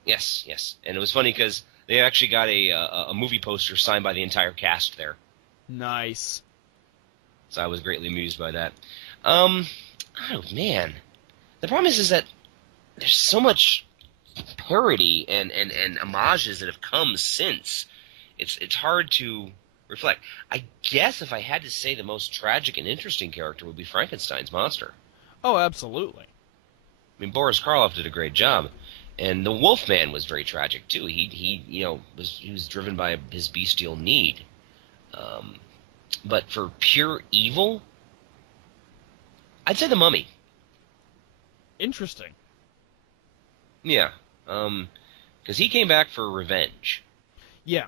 Yes. And it was funny because they actually got a movie poster signed by the entire cast there. Nice. So I was greatly amused by that. Oh, man. The problem is that there's so much parody and homages that have come since. It's hard to reflect. I guess if I had to say the most tragic and interesting character would be Frankenstein's monster. Oh, absolutely. I mean, Boris Karloff did a great job, and the Wolfman was very tragic too. He was driven by his bestial need. But for pure evil, I'd say the Mummy. Interesting. Yeah, because he came back for revenge. Yeah.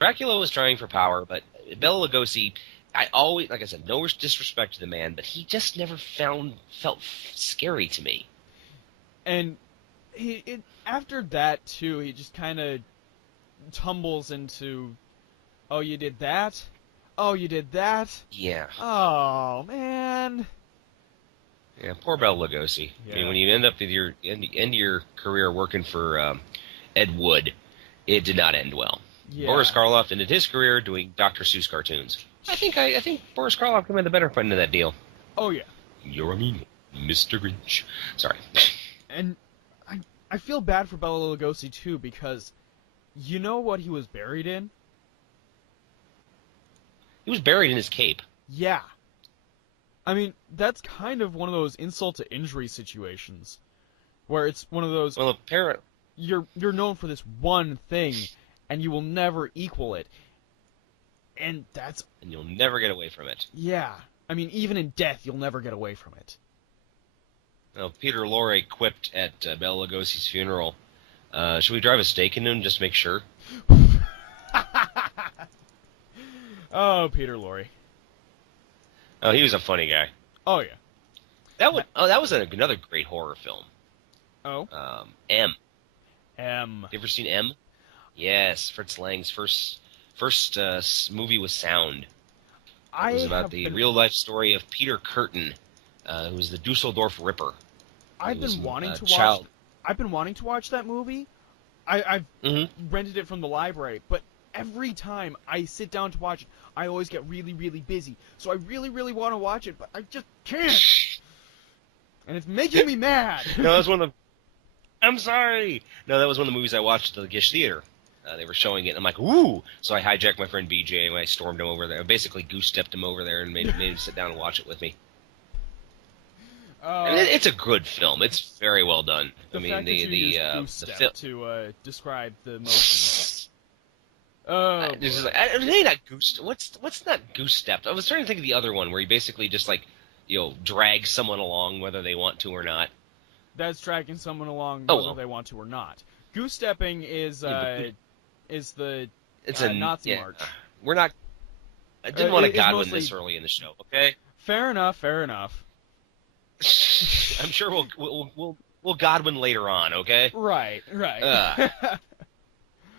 Dracula was trying for power, but Bela Lugosi, I always, like I said, no disrespect to the man, but he just never felt scary to me. And after that, too, he just kind of tumbles into, oh, you did that? Oh, you did that? Yeah. Oh, man. Yeah, poor Bela Lugosi. Yeah. I mean, when you end up with your end of your career working for Ed Wood, it did not end well. Yeah. Boris Karloff ended his career doing Dr. Seuss cartoons. I think Boris Karloff came in the better end of that deal. Oh yeah. You're a mean one, Mr. Grinch. Sorry. And I feel bad for Bela Lugosi too, because you know what he was buried in? He was buried in his cape. Yeah. I mean, that's kind of one of those insult to injury situations, where it's one of those. Well, apparently, you're known for this one thing, and you will never equal it. And you'll never get away from it. Yeah. I mean, even in death, you'll never get away from it. Well, Peter Lorre quipped at Bela Lugosi's funeral, should we drive a stake into him just to make sure? Oh, Peter Lorre. Oh, he was a funny guy. Oh, yeah. That was another great horror film. Oh? M. M. You ever seen M? Yes, Fritz Lang's first movie with sound. It was about the real-life story of Peter Curtin, who was the Dusseldorf Ripper. I've been wanting to watch that movie. I've rented it from the library, but every time I sit down to watch it, I always get really, really busy. So I really, really want to watch it, but I just can't. And it's making me mad. No, that was one of the... I'm sorry. No, that was one of the movies I watched at the Gish Theater. They were showing it, and I'm like, ooh! So I hijacked my friend BJ, and I stormed him over there. I basically goose-stepped him over there and made him sit down and watch it with me. I mean, it's a good film. It's very well done. The film to describe the motion. Not goose. What's not goose-stepped? I was trying to think of the other one where he basically just drags someone along whether they want to or not. That's dragging someone along whether they want to or not. Goose-stepping is the Nazi march. We're not. I didn't want to Godwin this early in the show. Okay. Fair enough. Fair enough. I'm sure we'll Godwin later on. Okay. Right. All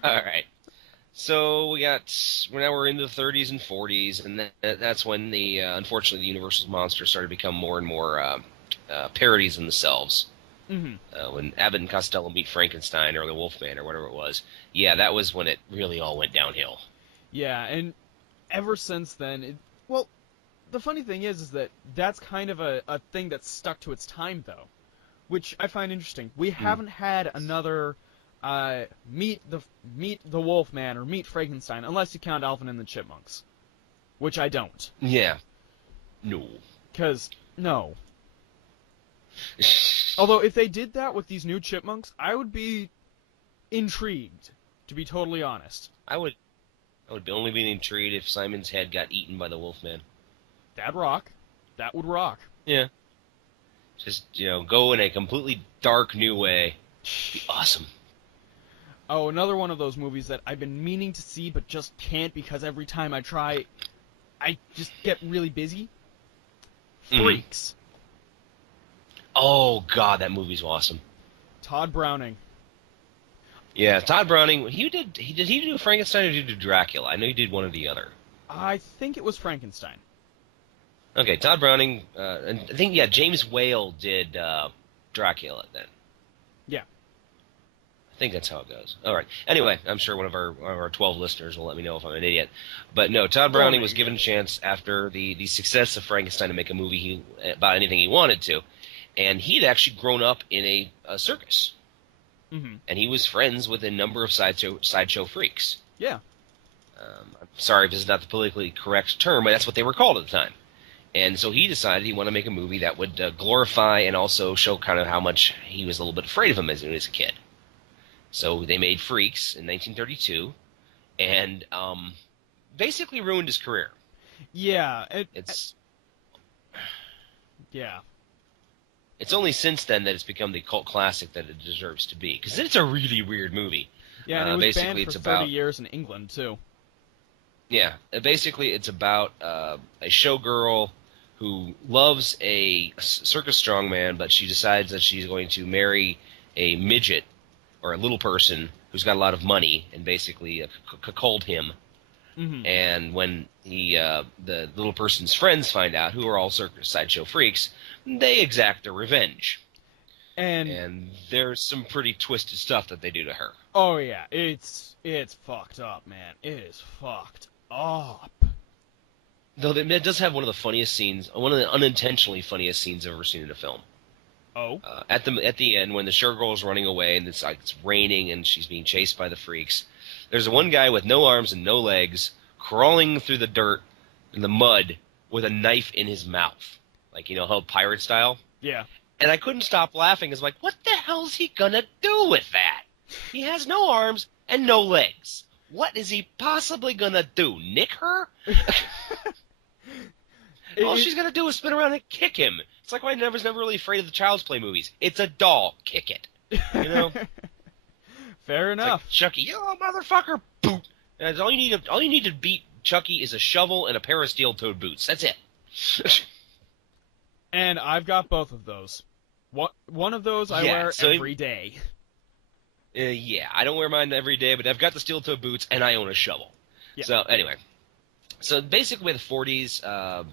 right. So we're into the 30s and 40s, and that's when unfortunately the Universal monsters started to become more and more parodies in themselves. Mm-hmm. When Abbott and Costello meet Frankenstein or the Wolfman or whatever it was, that was when it really all went downhill. Yeah, and ever since then, the funny thing is that that's kind of a thing that's stuck to its time, though, which I find interesting. We haven't had another meet the Wolfman or meet Frankenstein, unless you count Alvin and the Chipmunks, which I don't. Yeah. No. No. Although, if they did that with these new Chipmunks, I would be intrigued, to be totally honest. I would only be intrigued if Simon's head got eaten by the Wolfman. That'd rock. That would rock. Yeah. Just, go in a completely dark new way. Be awesome. Oh, another one of those movies that I've been meaning to see but just can't because every time I try, I just get really busy. Freaks. Oh, God, that movie's awesome. Todd Browning. Yeah, Todd Browning, did he do Frankenstein or did he do Dracula? I know he did one or the other. I think it was Frankenstein. Okay, Todd Browning, and I think, James Whale did Dracula then. Yeah. I think that's how it goes. All right. Anyway, I'm sure one of our 12 listeners will let me know if I'm an idiot. But no, Todd Browning was given a chance after the success of Frankenstein to make a movie about anything he wanted to. And he'd actually grown up in a circus. Mm-hmm. And he was friends with a number of sideshow freaks. Yeah. I'm sorry if this is not the politically correct term, but that's what they were called at the time. And so he decided he wanted to make a movie that would glorify and also show kind of how much he was a little bit afraid of him as a kid. So they made Freaks in 1932, and basically ruined his career. Yeah. It's only since then that it's become the cult classic that it deserves to be, because it's a really weird movie. Yeah, and it was banned for 30 years in England, too. Yeah, basically it's about a showgirl who loves a circus strongman, but she decides that she's going to marry a midget, or a little person, who's got a lot of money, and basically cuckold him. Mm-hmm. And when the little person's friends find out, who are all circus sideshow freaks, they exact their revenge. And there's some pretty twisted stuff that they do to her. Oh yeah, it's fucked up, man. It is fucked up. Though it does have one of the funniest scenes, one of the unintentionally funniest scenes I've ever seen in a film. Oh. At the end, when the showgirl is running away and it's raining and she's being chased by the freaks, there's one guy with no arms and no legs crawling through the dirt and the mud with a knife in his mouth, held pirate style. Yeah. And I couldn't stop laughing. It's like, what the hell's he gonna do with that? He has no arms and no legs. What is he possibly gonna do? Nick her? All she's got to do is spin around and kick him. It's like why I was never really afraid of the Child's Play movies. It's a doll. Kick it. You know? Fair enough. Like, Chucky, you motherfucker! Boom. And all you need to beat Chucky is a shovel and a pair of steel-toed boots. That's it. And I've got both of those. One of those I wear every day. Yeah, I don't wear mine every day, but I've got the steel-toed boots and I own a shovel. Yeah. So anyway, basically, the 40s,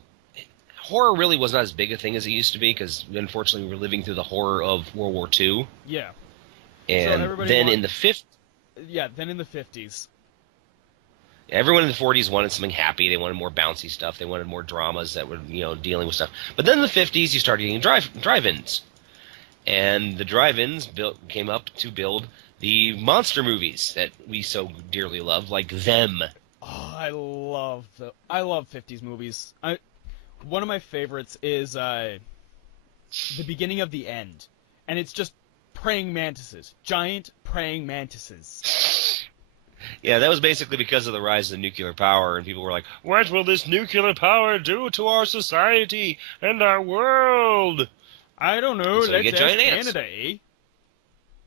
horror really was not as big a thing as it used to be because unfortunately we were living through the horror of World War II. Yeah. And so then in the 50s. Yeah, then in the 50s. Everyone in the 40s wanted something happy. They wanted more bouncy stuff. They wanted more dramas that were, dealing with stuff. But then in the 50s, you started getting drive-ins. And the drive-ins came up to build the monster movies that we so dearly love, like Them. Oh, I love 50s movies. One of my favorites is The Beginning of the End. And it's just praying mantises. Giant praying mantises. Yeah, that was basically because of the rise of nuclear power, and people were like, what will this nuclear power do to our society and our world? I don't know, so let's ask Canada, eh?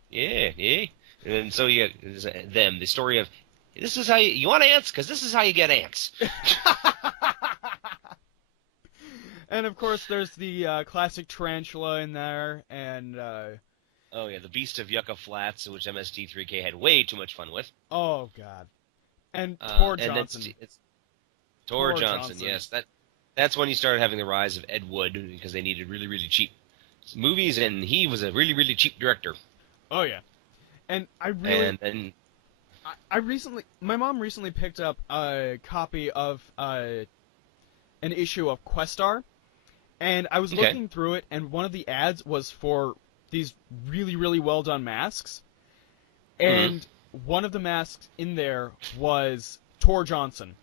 Yeah. And so you get Them, the story of, this is how you want ants? Because this is how you get ants. And of course there's the classic tarantula in there, and... Oh, yeah, the Beast of Yucca Flats, which MST3K had way too much fun with. Oh, God. And Tor Johnson. Tor Johnson, yes. That's when you started having the rise of Ed Wood, because they needed really, really cheap movies, and he was a really, really cheap director. Oh, yeah. And I really... my mom recently picked up a copy of an issue of Questar, and I was looking through it, and one of the ads was for... these really, really well-done masks. And one of the masks in there was Tor Johnson.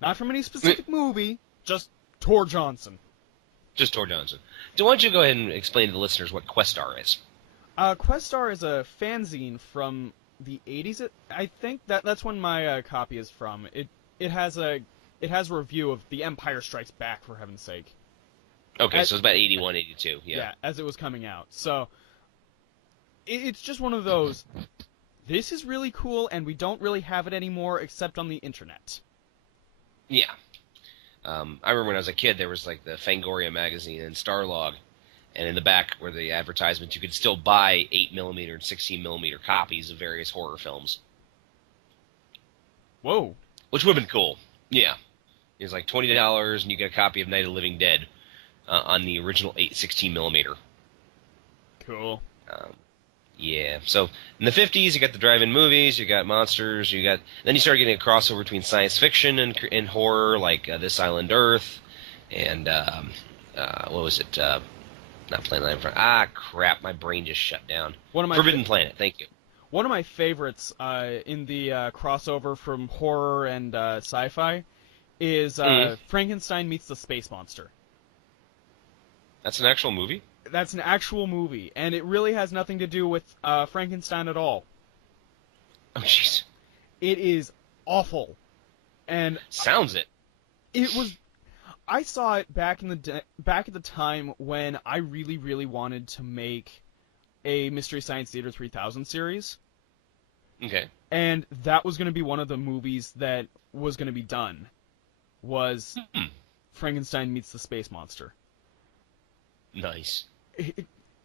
Not from any specific movie, just Tor Johnson. Just Tor Johnson. So why don't you go ahead and explain to the listeners what Questar is? Questar is a fanzine from the 80s. I think that's when my copy is from. It has a review of The Empire Strikes Back, for heaven's sake. Okay, so it's about 81, 82, yeah. Yeah, as it was coming out. So, it's just one of those, this is really cool, and we don't really have it anymore except on the internet. Yeah. I remember when I was a kid, there was like the Fangoria magazine and Starlog, and in the back were the advertisements. You could still buy 8mm and 16mm copies of various horror films. Whoa. Which would have been cool. Yeah. It was like $20, and you get a copy of Night of the Living Dead. On the original 16mm. Cool. Yeah. So in the 50s, you got the drive-in movies, you got monsters, then you started getting a crossover between science fiction and horror, like This Island Earth, and what was it? Not Planet Line. Crap! My brain just shut down. Forbidden Planet. Thank you. One of my favorites in the crossover from horror and sci-fi is Frankenstein meets the Space Monster. That's an actual movie? That's an actual movie, and it really has nothing to do with Frankenstein at all. Oh, jeez. It is awful. And sounds it. It was... I saw it back at the time when I really, really wanted to make a Mystery Science Theater 3000 series. Okay. And that was going to be one of the movies that was going to be done, was Frankenstein meets the Space Monster. Nice.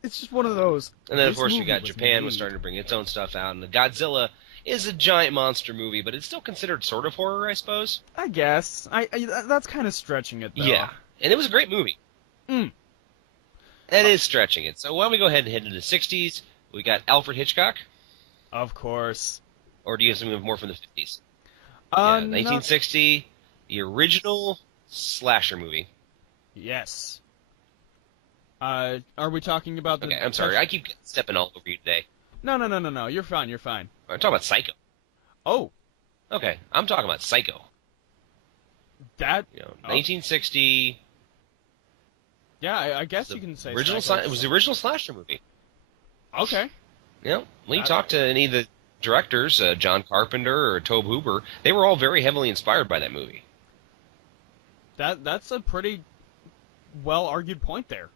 It's just one of those. And then, of course, you got Japan was starting to bring its own stuff out, and the Godzilla is a giant monster movie, but it's still considered sort of horror, I suppose. I guess. That's kind of stretching it, though. Yeah, and it was a great movie. That is stretching it. So why don't we go ahead and head into the 60s? We got Alfred Hitchcock. Of course. Or do you have something more from the 50s? 1960, the original slasher movie. Yes. Are we talking about the... Okay, I'm sorry. I keep stepping all over you today. No. You're fine. I'm talking about Psycho. Oh. Okay, I'm talking about Psycho. That... 1960... Yeah, I guess you can say it was the original slasher movie. Okay. Yeah, when you talk to any of the directors, John Carpenter or Tobe Hooper, they were all very heavily inspired by that movie. That's a pretty well-argued point there.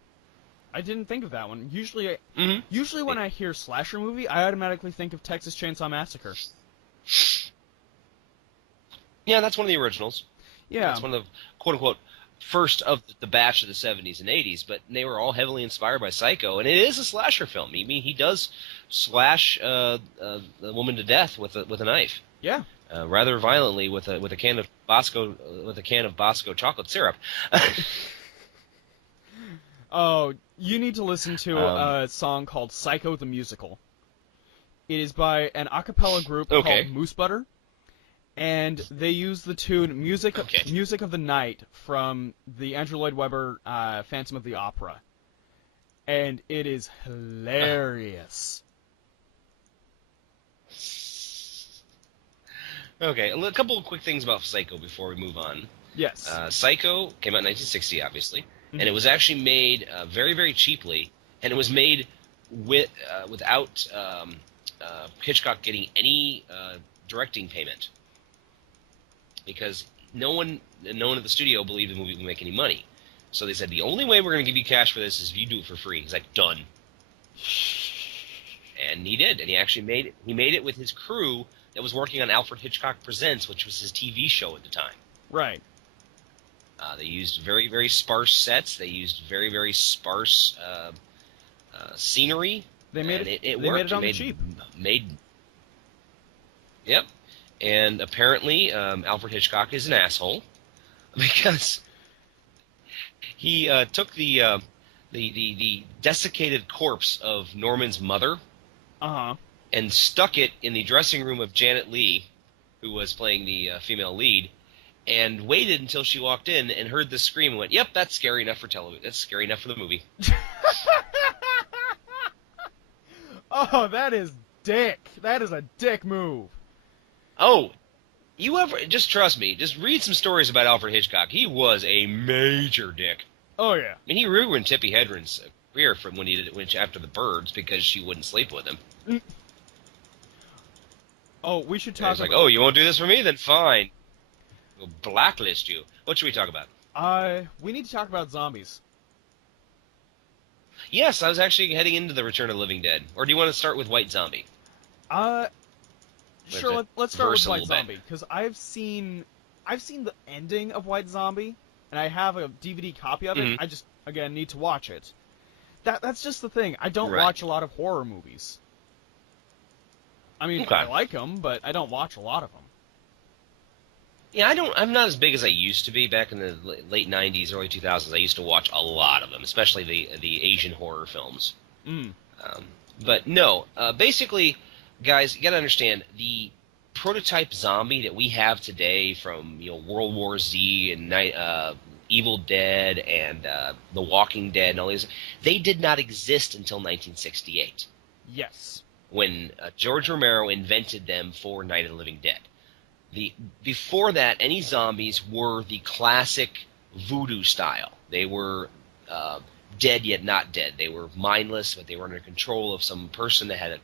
I didn't think of that one. Usually when I hear slasher movie, I automatically think of Texas Chainsaw Massacre. Yeah, that's one of the originals. Yeah. That's one of the quote-unquote first of the batch of the 70s and 80s, but they were all heavily inspired by Psycho, and it is a slasher film. I mean, he does slash the woman to death with a knife. Yeah. Rather violently with a can of Bosco chocolate syrup. Oh, you need to listen to a song called Psycho the Musical. It is by an a cappella group called Moose Butter, and they use the tune Music of the Night from the Andrew Lloyd Webber Phantom of the Opera. And it is hilarious. Okay, a couple of quick things about Psycho before we move on. Yes. Psycho came out in 1960, obviously, and it was actually made very, very cheaply, and it was made without Hitchcock getting any directing payment, because no one at the studio believed the movie would make any money. So they said, the only way we're going to give you cash for this is if you do it for free. He's like, done. And he did, and he actually made it with his crew that was working on Alfred Hitchcock Presents, which was his TV show at the time. Right. They used very, very sparse sets. They used very, very sparse scenery. They made it worked. On the cheap. Yep. And apparently, Alfred Hitchcock is an asshole because he took the desiccated corpse of Norman's mother, and stuck it in the dressing room of Janet Leigh, who was playing the female lead, and waited until she walked in and heard the scream and went, "Yep, that's scary enough for television. That's scary enough for the movie." Oh, that is dick. That is a dick move. Oh, just trust me. Just read some stories about Alfred Hitchcock. He was a major dick. Oh yeah. I mean, he ruined Tippi Hedren's career from when he went after the birds because she wouldn't sleep with him. Oh, we should talk. He's like, "Oh, you won't do this for me? Then fine. We'll blacklist you." What should we talk about? We need to talk about zombies. Yes, I was actually heading into the Return of the Living Dead. Or do you want to start with White Zombie? Sure. Let's start with White Zombie, because I've seen the ending of White Zombie, and I have a DVD copy of it. I just need to watch it. That's just the thing. I don't watch a lot of horror movies. I mean, I like them, but I don't watch a lot of them. Yeah, I'm not as big as I used to be back in the late 90s, early 2000s. I used to watch a lot of them, especially the Asian horror films. But no, basically, guys, you got to understand, the prototype zombie that we have today from World War Z and Evil Dead and The Walking Dead and all these, they did not exist until 1968. Yes. When George Romero invented them for Night of the Living Dead. Before that, any zombies were the classic voodoo style. They were dead yet not dead. They were mindless, but they were under control of some person that had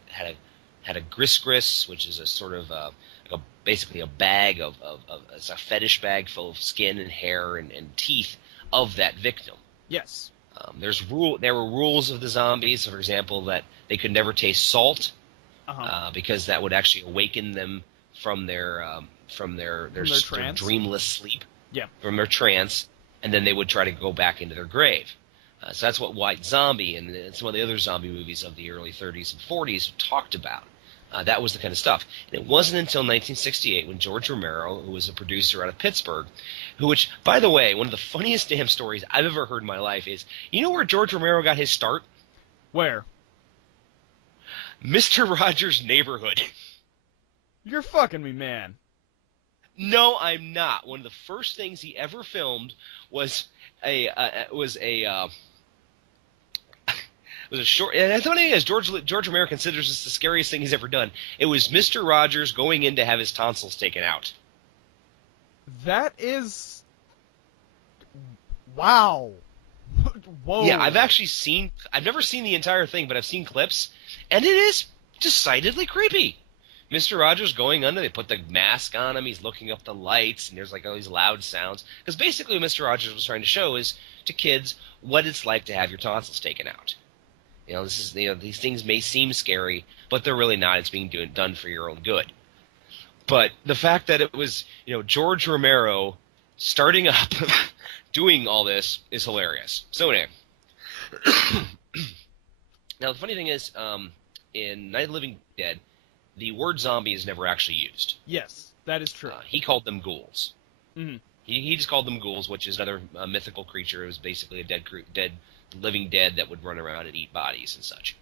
a gris, which is a sort of basically a bag it's a fetish bag full of skin and hair and teeth of that victim. Yes. There were rules of the zombies, for example, that they could never taste salt, because that would actually awaken them from their dreamless sleep, from their trance, and then they would try to go back into their grave. So that's what White Zombie and some of the other zombie movies of the early 30s and 40s talked about. That was the kind of stuff. And it wasn't until 1968 when George Romero, who was a producer out of Pittsburgh, which, by the way, one of the funniest damn stories I've ever heard in my life is, you know where George Romero got his start? Where? Mr. Rogers' Neighborhood. You're fucking me, man. No, I'm not. One of the first things he ever filmed was a short. And that's what it is. George Romero considers this the scariest thing he's ever done. It was Mr. Rogers going in to have his tonsils taken out. That is, wow. Whoa. Yeah, I've never seen the entire thing, but I've seen clips, and it is decidedly creepy. Mr. Rogers going under, they put the mask on him, he's looking up the lights, and there's like all these loud sounds. Because basically what Mr. Rogers was trying to show is to kids what it's like to have your tonsils taken out. These things may seem scary, but they're really not. It's being done for your own good. But the fact that it was, George Romero starting up doing all this is hilarious. So anyway. Now, the funny thing is, in Night of the Living Dead, the word zombie is never actually used. Yes, that is true. He called them ghouls. Mm-hmm. He just called them ghouls, which is another mythical creature. It was basically a living dead that would run around and eat bodies and such.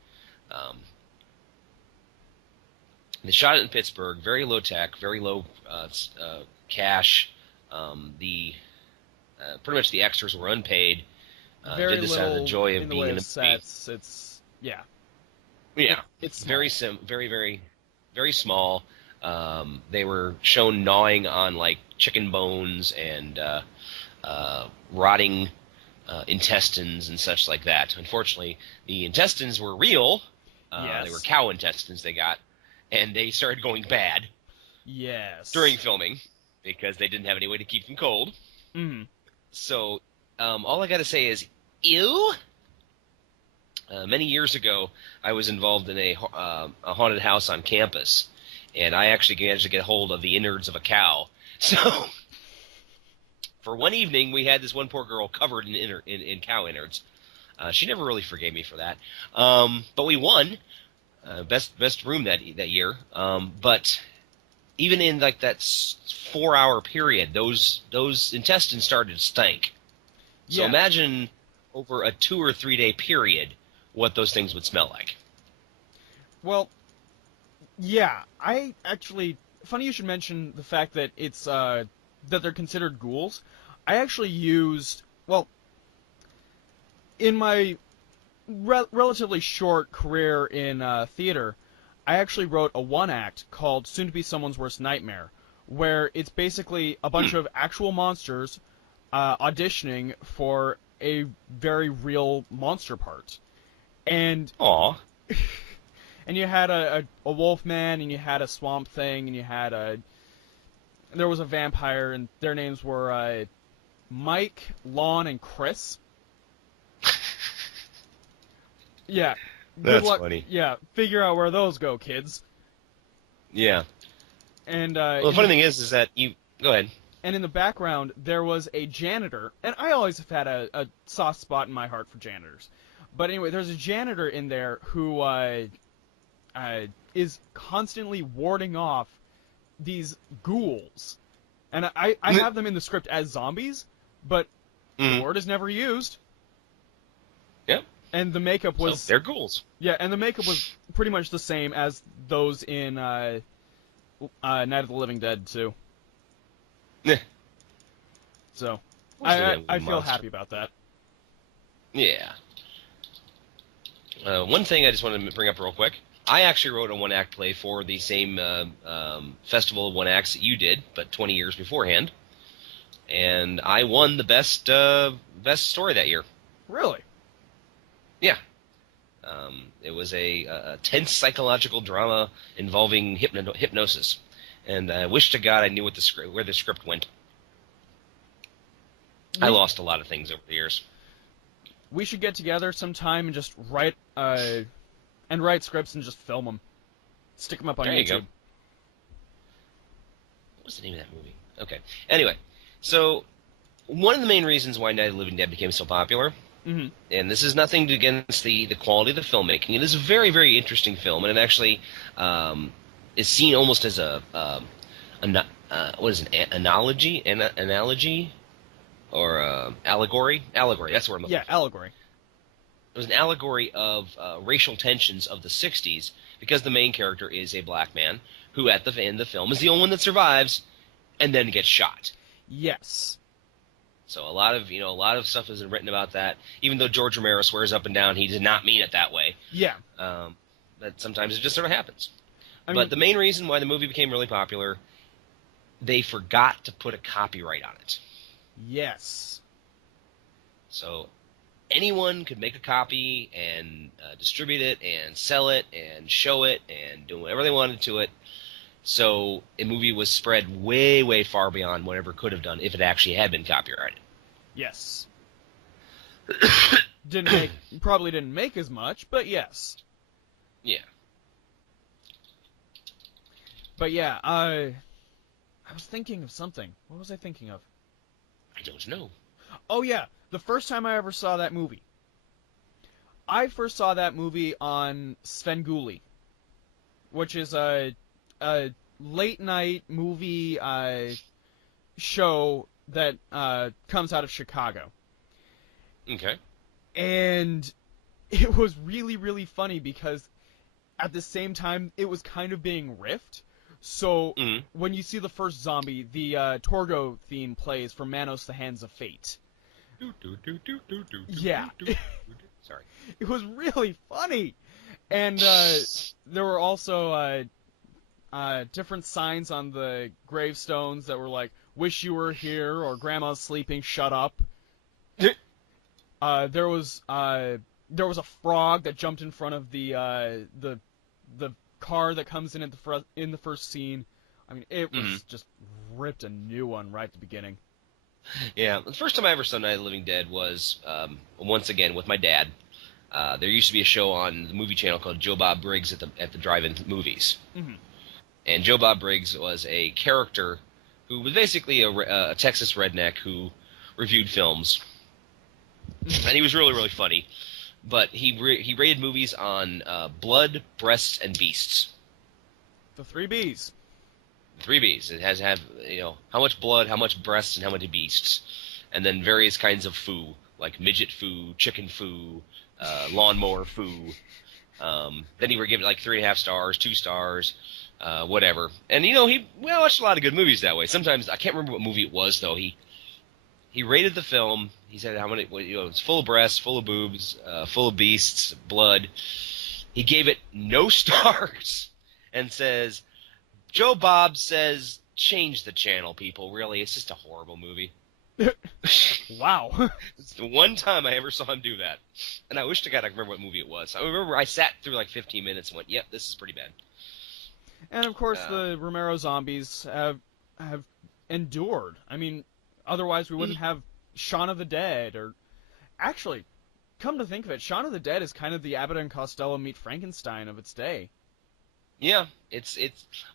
They shot it in Pittsburgh, very low tech, very low cash. Pretty much the extras were unpaid. Very did this little out of the joy of in the being way in of a sets. It's it's very very small. They were shown gnawing on like chicken bones and rotting intestines and such like that. Unfortunately, the intestines were real. Yes. They were cow intestines they got, and they started going bad. Yes. During filming, because they didn't have any way to keep them cold. Mm-hmm. So, all I got to say is, ew. Many years ago, I was involved in a haunted house on campus, and I actually managed to get hold of the innards of a cow. So, for one evening, we had this one poor girl covered in cow innards. She never really forgave me for that. But we won. Best room that year. But even in like that 4-hour period, those intestines started to stink. So imagine over a 2 or 3 day period what those things would smell like. Well, yeah, I actually, funny you should mention the fact that it's that they're considered ghouls. I actually used, well, in my relatively short career in theater, I actually wrote a one-act called Soon to Be Someone's Worst Nightmare, where it's basically a bunch of actual monsters auditioning for a very real monster part. And Aww. And you had a wolf man, and you had a swamp thing, and you had there was a vampire, and their names were Mike, Lon, and Chris. Yeah. That's good luck. funny. Yeah, figure out where those go, kids. Yeah. And well, the funny thing is that you... Go ahead. And in the background, there was a janitor, and I always have had a soft spot in my heart for janitors. But anyway, there's a janitor in there who is constantly warding off these ghouls. And I have them in the script as zombies, but the word is never used. Yep. And the makeup was... So they're ghouls. Yeah, and the makeup was pretty much the same as those in Night of the Living Dead, too. Yeah. So, I feel happy about that. Yeah. One thing I just wanted to bring up real quick. I actually wrote a one-act play for the same festival of one-acts that you did, but 20 years beforehand. And I won the best story that year. Really? Yeah. It was a tense psychological drama involving hypnosis. And I wish to God I knew where the script went. I lost a lot of things over the years. We should get together sometime and just write scripts and just film them. Stick them up on YouTube. You go. What was the name of that movie? Okay. Anyway, so one of the main reasons why Night of the Living Dead became so popular, and this is nothing against the quality of the filmmaking. It is a very, very interesting film, and it actually is seen almost as what is it, analogy, or allegory? Allegory, that's the word I'm looking for. Yeah, allegory. It was an allegory of racial tensions of the 60s, because the main character is a black man who, at the end of the film, is the only one that survives and then gets shot. Yes. So a lot of stuff has been written about that, even though George Romero swears up and down he did not mean it that way. Yeah. But sometimes it just sort of happens. But the main reason why the movie became really popular, they forgot to put a copyright on it. Yes. So anyone could make a copy and distribute it and sell it and show it and do whatever they wanted to it. So a movie was spread way, way far beyond whatever could have done if it actually had been copyrighted. Yes. Probably didn't make as much, but yes. Yeah. But yeah, I was thinking of something. What was I thinking of? I don't know. Oh yeah, the first time I ever saw that movie. I first saw that movie on Svengoolie, which is a late night movie show that comes out of Chicago. Okay. And it was really, really funny because at the same time it was kind of being riffed. So when you see the first zombie, the Torgo theme plays from Manos the Hands of Fate. Yeah. Sorry. It was really funny. And there were also different signs on the gravestones that were like, "Wish you were here," or "Grandma's sleeping, shut up." There was a frog that jumped in front of the car that comes in at in the first scene. I mean, it was just ripped a new one right at the beginning. Yeah, the first time I ever saw Night of the Living Dead was once again with my dad. There used to be a show on the movie channel called Joe Bob Briggs at the drive-in movies, and Joe Bob Briggs was a character who was basically a Texas redneck who reviewed films, and he was really, really funny. But he rated movies on blood, breasts, and beasts. The 3 Bs. 3 Bs. It has to have, how much blood, how much breasts, and how many beasts. And then various kinds of foo, like midget foo, chicken foo, lawnmower foo. Then he would give it like 3.5 stars, 2 stars, whatever. And, he watched a lot of good movies that way. Sometimes, I can't remember what movie it was, though. He rated the film. He said how many, it's full of breasts, full of boobs, full of beasts, blood. He gave it no stars and says, Joe Bob says, change the channel, people. Really, it's just a horrible movie. Wow. It's the one time I ever saw him do that. And I wish to God I could remember what movie it was. I remember I sat through like 15 minutes and went, yep, this is pretty bad. And of course the Romero zombies have endured. I mean, otherwise we wouldn't have Shaun of the Dead, or actually, come to think of it, Shaun of the Dead is kind of the Abbott and Costello meet Frankenstein of its day. Yeah,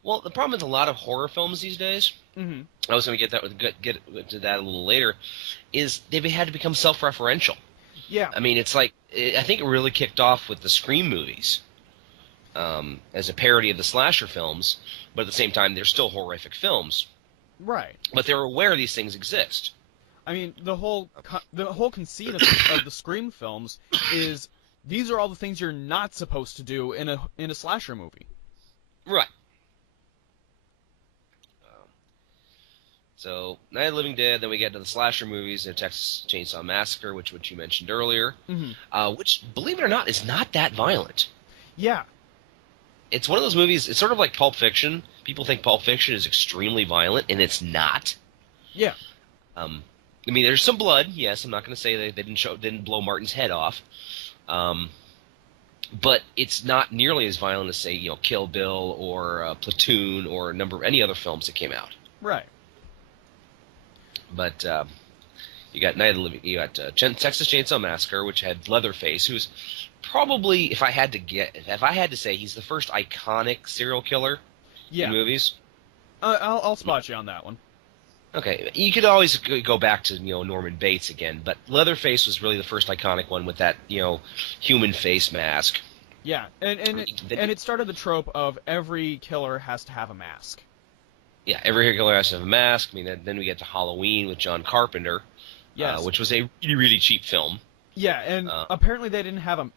well, the problem with a lot of horror films these days, I was going to get to that a little later, is they've had to become self-referential. Yeah. I mean, it's like, I think it really kicked off with the Scream movies as a parody of the slasher films, but at the same time, they're still horrific films. Right. But they're aware these things exist. I mean, the whole conceit of the Scream films is these are all the things you're not supposed to do in a slasher movie. Right. So, Night of the Living Dead, then we get to the slasher movies, the Texas Chainsaw Massacre, which you mentioned earlier, which, believe it or not, is not that violent. Yeah. It's one of those movies, it's sort of like Pulp Fiction. People think Pulp Fiction is extremely violent, and it's not. Yeah. I mean, there's some blood, yes, I'm not going to say they didn't blow Martin's head off. But it's not nearly as violent as, say, Kill Bill or Platoon or any other films that came out. Right. But you got Texas Chainsaw Massacre, which had Leatherface, who's probably, if I had to say, he's the first iconic serial killer in movies. I'll spot you on that one. Okay, you could always go back to Norman Bates again, but Leatherface was really the first iconic one with that human face mask. Yeah, and it started the trope of every killer has to have a mask. Yeah, every killer has to have a mask. I mean, then we get to Halloween with John Carpenter, which was a really, really cheap film. Yeah, and apparently they didn't have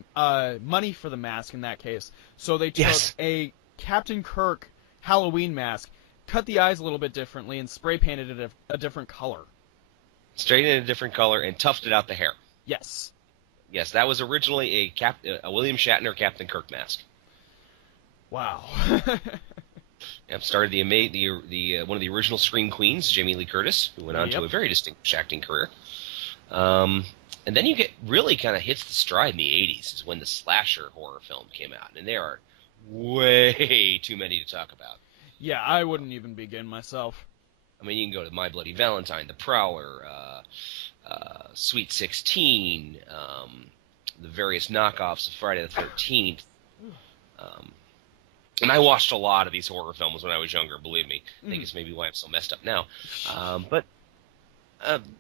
money for the mask in that case, so they took a Captain Kirk Halloween mask, cut the eyes a little bit differently, and spray painted it a different color. Straightened it a different color and tufted out the hair. Yes. Yes, that was originally a William Shatner Captain Kirk mask. Wow. Yep, started the one of the original Scream Queens, Jamie Lee Curtis, who went on to a very distinguished acting career. And then you get really kind of hits the stride in the 80s is when the slasher horror film came out, and there are way too many to talk about. Yeah, I wouldn't even begin myself. I mean, you can go to My Bloody Valentine, The Prowler, Sweet 16, the various knockoffs of Friday the 13th. And I watched a lot of these horror films when I was younger, believe me. I think it's maybe why I'm so messed up now. But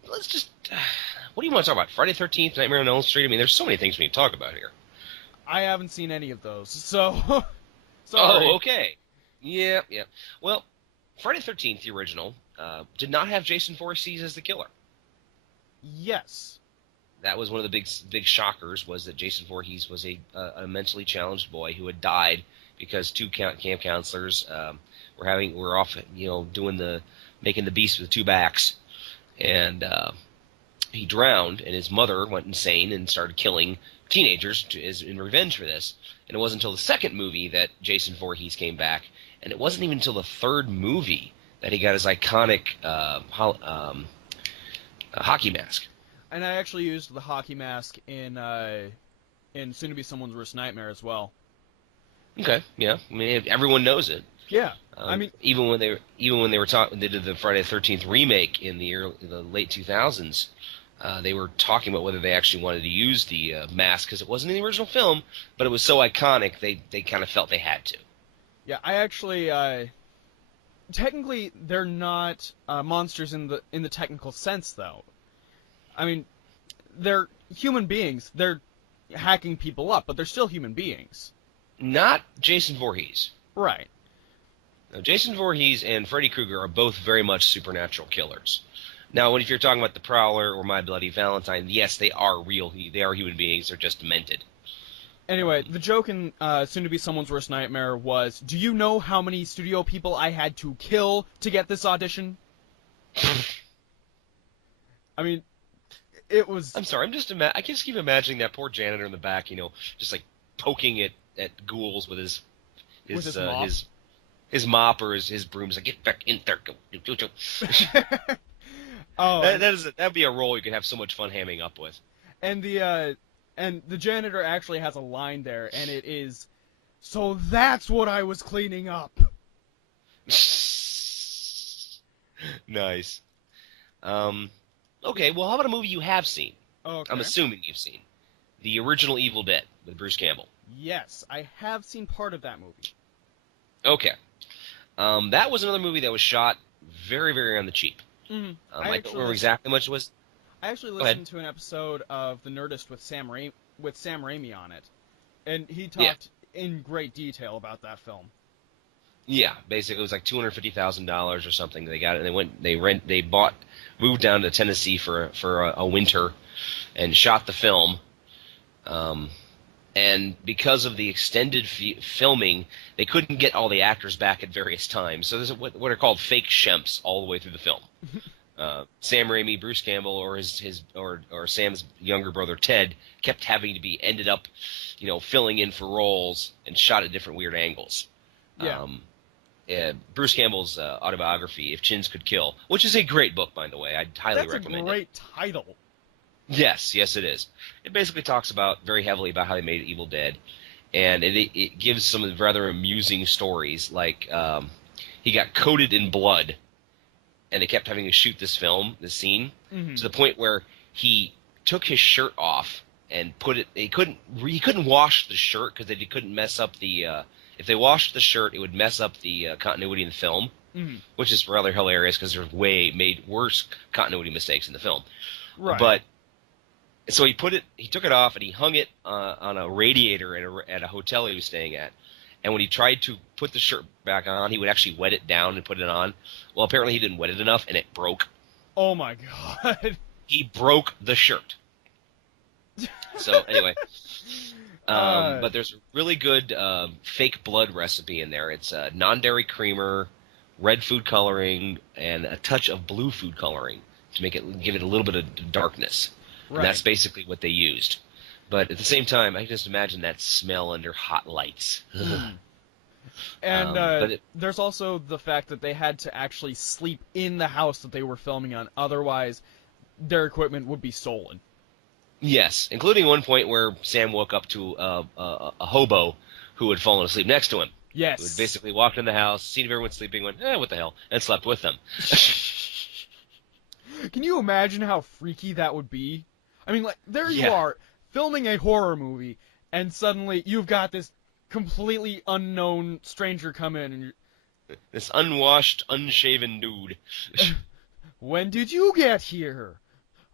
let's just... what do you want to talk about? Friday the 13th, Nightmare on Elm Street? I mean, there's so many things we need to talk about here. I haven't seen any of those, so... Sorry. Oh, okay. Yeah. Well, Friday the 13th, the original, did not have Jason Voorhees as the killer. Yes. That was one of the big shockers, was that Jason Voorhees was a mentally challenged boy who had died because two camp counselors were off, making the beast with two backs, and he drowned, and his mother went insane and started killing teenagers in revenge for this. And it wasn't until the second movie that Jason Voorhees came back, and it wasn't even until the third movie that he got his iconic hockey mask. And I actually used the hockey mask in Soon to Be Someone's Worst Nightmare as well. Okay, yeah. I mean, everyone knows it. Yeah, I mean, even when they did the Friday the 13th remake in the late 2000s. They were talking about whether they actually wanted to use the mask because it wasn't in the original film, but it was so iconic they kind of felt they had to. Yeah, I actually technically they're not monsters in the technical sense, though. I mean, they're human beings. They're hacking people up, but they're still human beings. Not Jason Voorhees. Right. Now, Jason Voorhees and Freddy Krueger are both very much supernatural killers. Now, if you're talking about the Prowler or My Bloody Valentine, yes, they are real. They are human beings. They're just demented. Anyway, the joke in Soon to Be Someone's Worst Nightmare was, do you know how many studio people I had to kill to get this audition? I mean, it was... I'm sorry, I just keep imagining that poor janitor in the back, just like poking at ghouls with his mop? his mop or his broom. He's like, get back in there. Go. Oh, that'd be a role you could have so much fun hamming up with. And the janitor actually has a line there, and it is, so that's what I was cleaning up. Nice. Okay, well, how about a movie you have seen? Okay. I'm assuming you've seen. The original Evil Dead with Bruce Campbell. Yes, I have seen part of that movie. Okay. That was another movie that was shot very, very on the cheap. Mm-hmm. I don't remember exactly how much it was. I actually listened to an episode of The Nerdist with Sam Raimi on it, and he talked in great detail about that film. Yeah, basically it was like $250,000 or something. They got it, and they moved down to Tennessee for a winter, and shot the film. And because of the extended filming, they couldn't get all the actors back at various times. So there's what are called fake shemps all the way through the film. Sam Raimi, Bruce Campbell, or or Sam's younger brother Ted kept having to be ended up, filling in for roles and shot at different weird angles. Yeah. Bruce Campbell's autobiography, If Chins Could Kill, which is a great book, by the way. I'd highly recommend it. That's a great title. Yes, it is. It basically talks very heavily about how they made Evil Dead, and it gives some rather amusing stories, like he got coated in blood, and they kept having to shoot this scene, to the point where he took his shirt off and put it. He couldn't wash the shirt because they couldn't mess up the. If they washed the shirt, it would mess up the continuity in the film, which is rather hilarious because there's made worse continuity mistakes in the film. Right. But so he took it off and he hung it on a radiator at a hotel he was staying at. And when he tried to put the shirt back on, he would actually wet it down and put it on. Well, apparently he didn't wet it enough, and it broke. Oh my god! He broke the shirt. So anyway. But there's a really good fake blood recipe in there. It's non-dairy creamer, red food coloring, and a touch of blue food coloring to give it a little bit of darkness. Right. And that's basically what they used. But at the same time, I can just imagine that smell under hot lights. And there's also the fact that they had to actually sleep in the house that they were filming on. Otherwise, their equipment would be stolen. Yes, including one point where Sam woke up to a hobo who had fallen asleep next to him. Yes. Who had basically walked in the house, seen everyone sleeping, went, what the hell, and slept with them. Can you imagine how freaky that would be? I mean, like, there you are, filming a horror movie, and suddenly you've got this completely unknown stranger come in, and This unwashed, unshaven dude. when did you get here?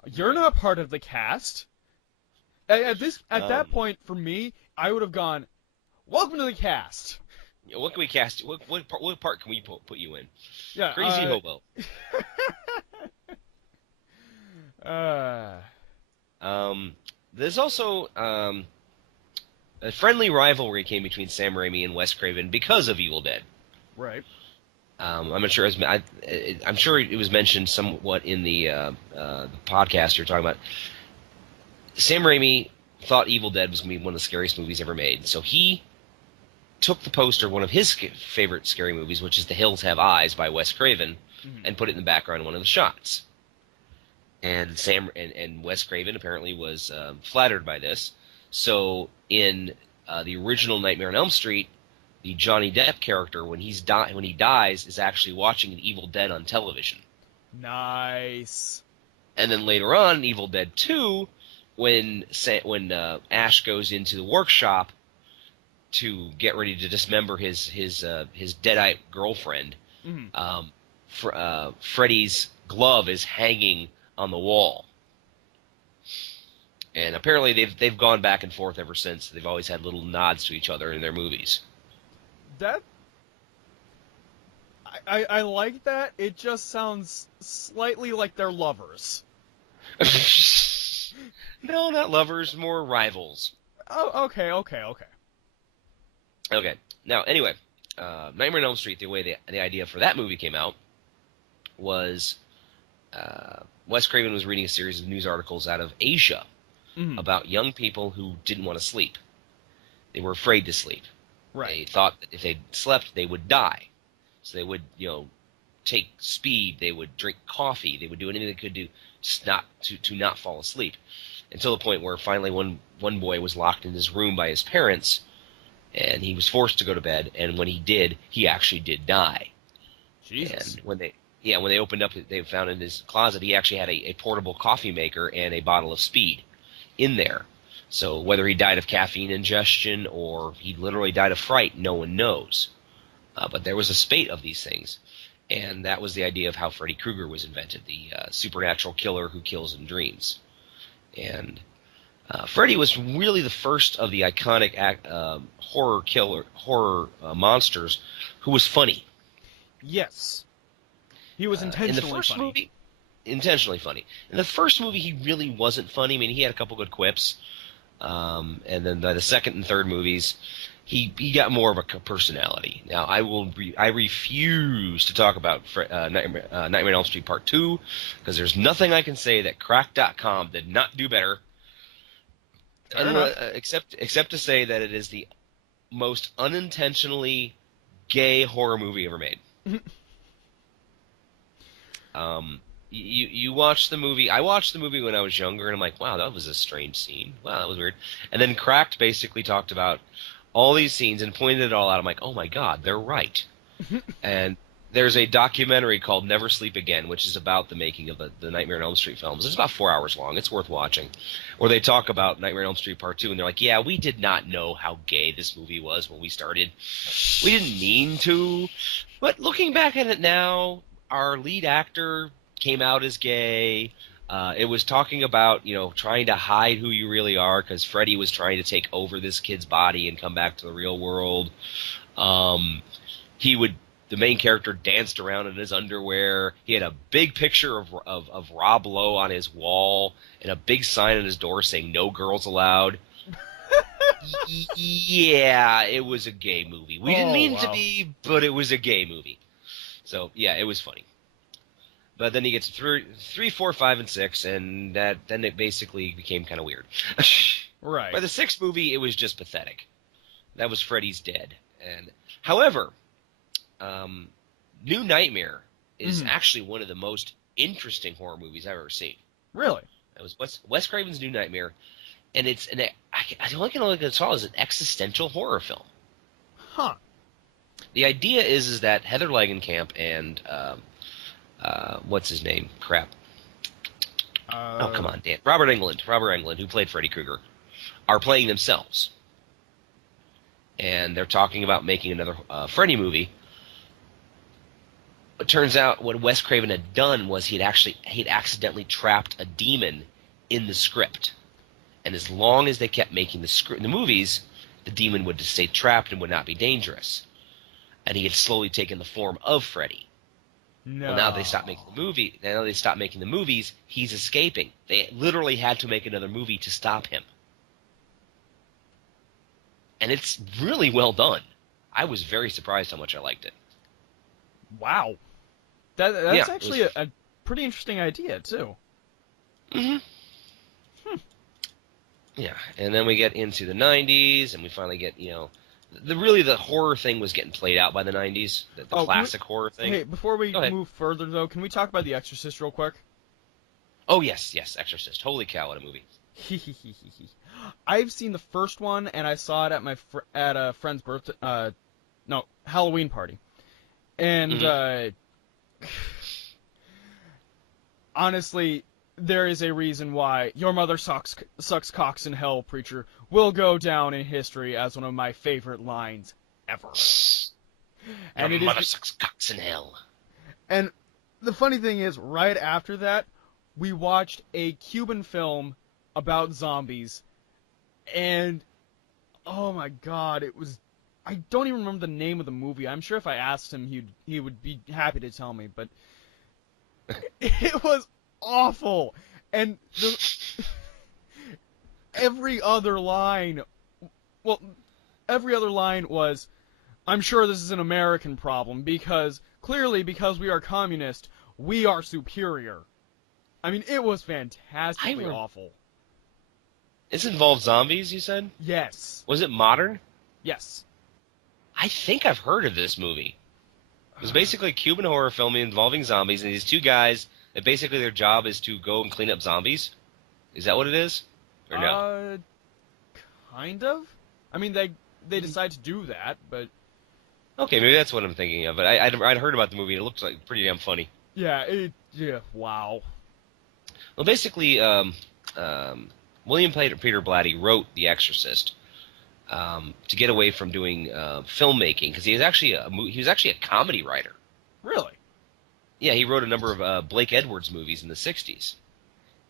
You're not part of the cast. At that point, for me, I would have gone, welcome to the cast. What can we cast? What part can we put you in? Yeah, Crazy hobo. There's also a friendly rivalry came between Sam Raimi and Wes Craven because of Evil Dead. Right. I'm not sure. I'm sure it was mentioned somewhat in the podcast you're talking about. Sam Raimi thought Evil Dead was going to be one of the scariest movies ever made, so he took the poster of one of his favorite scary movies, which is The Hills Have Eyes by Wes Craven, and put it in the background of one of the shots. And and Wes Craven apparently was flattered by this. So in the original Nightmare on Elm Street, the Johnny Depp character, when he dies, is actually watching an Evil Dead on television. Nice. And then later on, in Evil Dead 2, when Ash goes into the workshop to get ready to dismember his deadite girlfriend, Freddy's glove is hanging on the wall. And apparently they've gone back and forth ever since. They've always had little nods to each other in their movies. I like that. It just sounds slightly like they're lovers. No, not lovers, more rivals. Oh, okay. Okay. Now, anyway, Nightmare on Elm Street, the idea for that movie came out was Wes Craven was reading a series of news articles out of Asia about young people who didn't want to sleep. They were afraid to sleep. Right. They thought that if they slept, they would die. So they would, take speed. They would drink coffee. They would do anything they could do to not fall asleep. Until the point where finally one boy was locked in his room by his parents, and he was forced to go to bed. And when he did, he actually did die. Jesus. And when they opened up, they found in his closet he actually had a portable coffee maker and a bottle of speed in there. So whether he died of caffeine ingestion or he literally died of fright, no one knows. But there was a spate of these things, and that was the idea of how Freddy Krueger was invented, the supernatural killer who kills in dreams. And Freddy was really the first of the iconic horror monsters who was funny. Yes. He was intentionally funny. Intentionally funny. In the first movie, he really wasn't funny. I mean, he had a couple good quips. And then by the second and third movies, he got more of a personality. Now, I refuse to talk about Nightmare on Elm Street Part 2, because there's nothing I can say that Crack.com did not do better, except to say that it is the most unintentionally gay horror movie ever made. You watch the movie. I watched the movie when I was younger, and I'm like, wow, that was a strange scene. Wow, that was weird. And then Cracked basically talked about all these scenes and pointed it all out. I'm like, oh my god, they're right. And there's a documentary called Never Sleep Again, which is about the making of the Nightmare on Elm Street films. It's about 4 hours long. It's worth watching. Where they talk about Nightmare on Elm Street Part 2, and they're like, yeah, we did not know how gay this movie was when we started. We didn't mean to. But looking back at it now, our lead actor came out as gay. It was talking about, trying to hide who you really are, because Freddy was trying to take over this kid's body and come back to the real world. The main character danced around in his underwear. He had a big picture of Rob Lowe on his wall and a big sign on his door saying "No girls allowed." Yeah, it was a gay movie. We didn't mean it to be, but it was a gay movie. So yeah, it was funny. But then he gets to 3, 4, 5, and 6, and then it basically became kind of weird. Right. By the 6th movie, it was just pathetic. That was Freddy's Dead. And however, New Nightmare is actually one of the most interesting horror movies I've ever seen. Really? It was Wes Craven's New Nightmare, and it's the only thing I saw is an existential horror film. Huh. The idea is that Heather Langenkamp and what's his name? Crap. Oh, come on, Dan. Robert Englund, who played Freddy Krueger, are playing themselves. And they're talking about making another Freddy movie. It turns out what Wes Craven had done was he'd accidentally trapped a demon in the script. And as long as they kept making the movies, the demon would just stay trapped and would not be dangerous. And he had slowly taken the form of Freddy. No. Well, now they stopped making the movie. Now they stopped making the movies. He's escaping. They literally had to make another movie to stop him. And it's really well done. I was very surprised how much I liked it. Wow. That's Yeah, actually a pretty interesting idea, too. Mm-hmm. Yeah, and then we get into the 90s, and we finally get, the horror thing was getting played out by the 90s, the classic horror thing. Hey, before we move further, though, can we talk about The Exorcist real quick? Oh, yes, Exorcist. Holy cow, what a movie. I've seen the first one, and I saw it at a friend's birthday, Halloween party. And, honestly, there is a reason why "Your mother sucks cocks in hell, preacher" will go down in history as one of my favorite lines ever. And Your mother sucks cocks in hell. And the funny thing is, right after that, we watched a Cuban film about zombies, and oh my god, I don't even remember the name of the movie. I'm sure if I asked him, he would be happy to tell me, but it was awful. And every other line was, "I'm sure this is an American problem, because we are communist, we are superior." I mean, it was fantastically awful. This involved zombies, you said? Yes. Was it modern? Yes. I think I've heard of this movie. It was basically a Cuban horror film involving zombies, and these two guys, that basically their job is to go and clean up zombies. Is that what it is? Or no? Kind of. I mean, they decide to do that, but... Okay, maybe that's what I'm thinking of. But I'd heard about the movie, and it looked like pretty damn funny. Yeah, wow. Well, basically, William Peter Blatty wrote The Exorcist to get away from doing filmmaking, because he was actually a comedy writer. Really? Yeah, he wrote a number of Blake Edwards movies in the 60s.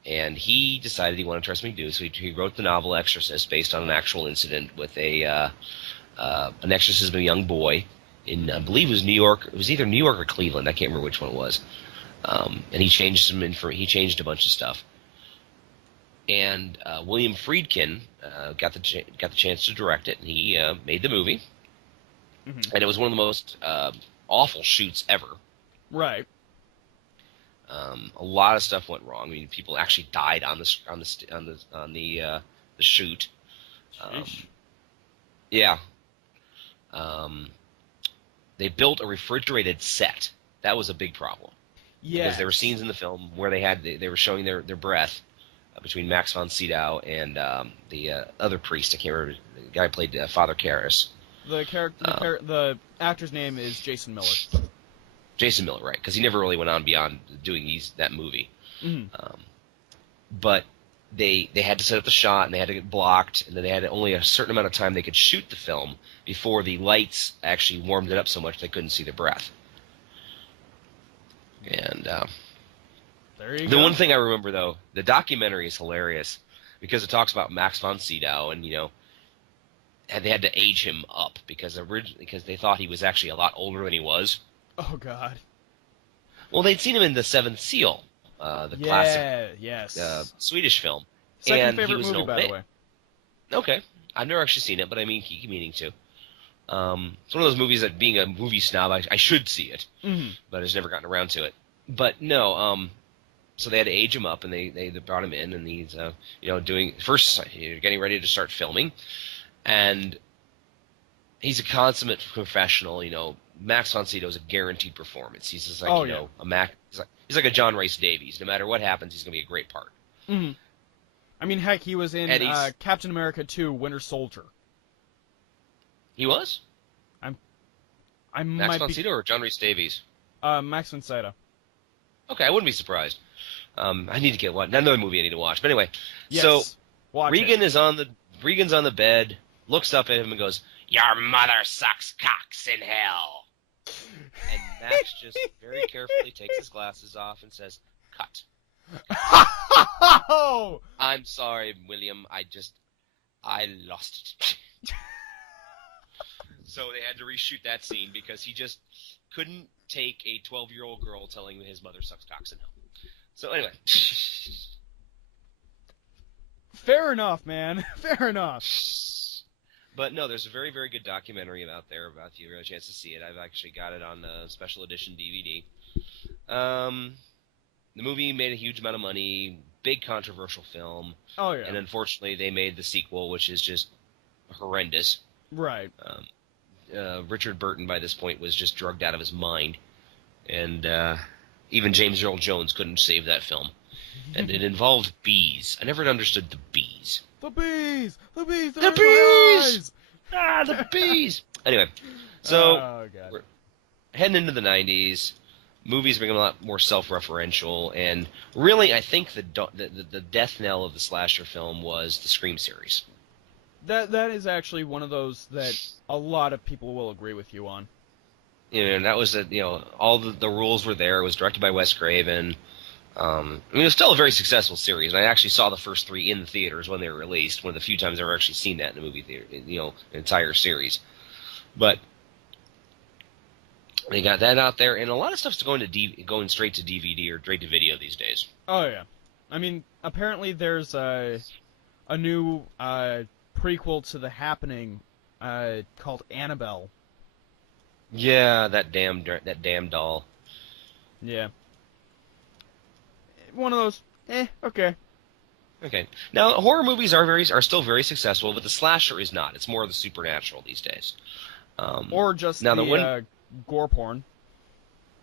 And he decided he wanted to try something new, so he wrote the novel Exorcist based on an actual incident with an exorcism of a young boy in, I believe it was New York. It was either New York or Cleveland. I can't remember which one it was. And he changed he changed a bunch of stuff. And William Friedkin got the chance to direct it, and he made the movie. Mm-hmm. And it was one of the most awful shoots ever. Right. A lot of stuff went wrong. I mean, people actually died on the shoot. Yeah. They built a refrigerated set. That was a big problem. Yeah. Because there were scenes in the film where they were showing their breath between Max von Sydow and the other priest. I can't remember. The guy who played Father Karras. The actor's name is Jason Miller. Jason Miller, right? Because he never really went on beyond doing that movie. Mm-hmm. But they had to set up the shot, and they had to get blocked, and then they had only a certain amount of time they could shoot the film before the lights actually warmed it up so much they couldn't see their breath. And there you the go. one thing I remember, though, the documentary is hilarious because it talks about Max von Sydow, and and they had to age him up because they thought he was actually a lot older than he was. Oh God. Well, they'd seen him in The Seventh Seal, the classic Swedish film. Second favorite movie, by the way. Okay, I've never actually seen it, but I keep meaning to. It's one of those movies that, being a movie snob, I should see it, but I've just never gotten around to it. But no, so they had to age him up, and they brought him in, and he's getting ready to start filming, and he's a consummate professional. Max von Sydow is a guaranteed performance. He's just like he's like a John Rhys Davies. No matter what happens, he's gonna be a great part. Mm-hmm. I mean, heck, he was in Captain America 2: Winter Soldier. He was? Max von Sydow or John Rhys Davies? Max von Sydow. Okay, I wouldn't be surprised. I need to get another movie I need to watch. But anyway, Yes. so Watch Regan it. Regan's on the bed, looks up at him and goes, "Your mother sucks cocks in hell." And Max just very carefully takes his glasses off and says, "Cut." Oh! I'm sorry, William. I lost it. So they had to reshoot that scene because he just couldn't take a 12-year-old girl telling him his mother sucks cocks in hell. So anyway. Fair enough, man. Fair enough. But no, there's a very, very good documentary out there about if you ever have a chance to see it. I've actually got it on a special edition DVD. The movie made a huge amount of money, big controversial film. Oh, yeah. And unfortunately, they made the sequel, which is just horrendous. Right. Richard Burton, by this point, was just drugged out of his mind. And even James Earl Jones couldn't save that film. And it involved bees. I never understood the bees. The bees! The bees! The They're in my bees! eyes! Ah, the bees! Anyway, so Oh, God. we're heading into the 90s. Movies become a lot more self-referential, and really, I think the death knell of the slasher film was the Scream series. That is actually one of those that a lot of people will agree with you on. And that was all the rules were there. It was directed by Wes Craven. I mean, it was still a very successful series, and I actually saw the first 3 in the theaters when they were released. One of the few times I've ever actually seen that in a movie theater, an entire series. But they got that out there, and a lot of stuff's going straight to DVD or straight to video these days. Oh, yeah. I mean, apparently there's a new prequel to The Happening called Annabelle. Yeah, that damn doll. Yeah. One of those, okay. Okay. Now, horror movies are still very successful, but the slasher is not. It's more of the supernatural these days. Or just now gore porn.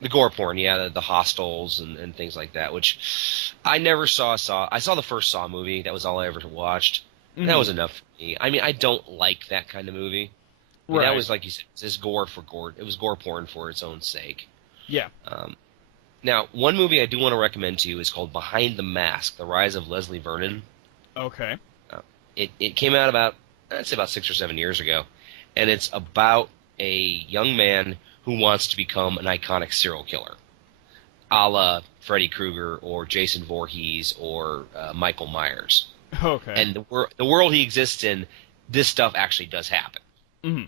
The gore porn, yeah, the Hostels and things like that, which I never saw. I saw the first Saw movie. That was all I ever watched. And that was enough for me. I mean, I don't like that kind of movie. I mean, Right. That was, like you said, it's gore for gore. It was gore porn for its own sake. Yeah. Now, one movie I do want to recommend to you is called Behind the Mask: The Rise of Leslie Vernon. Okay. It came out about 6 or 7 years ago, and it's about a young man who wants to become an iconic serial killer, a la Freddy Krueger or Jason Voorhees or Michael Myers. Okay. And the world he exists in, this stuff actually does happen. Mm-hmm.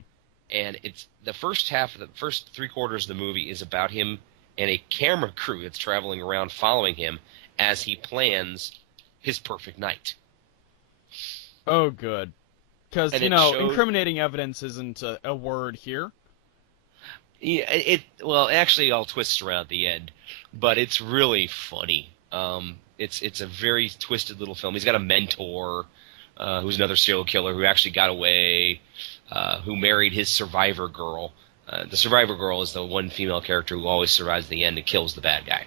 And it's the first 3/4 of the movie is about him and a camera crew that's traveling around following him as he plans his perfect night. Oh, good. Because, And it showed- incriminating evidence isn't a word here. Yeah, well, actually all twists around at the end, but it's really funny. It's a very twisted little film. He's got a mentor who's another serial killer who actually got away, who married his survivor girl. The survivor girl is the one female character who always survives the end and kills the bad guy,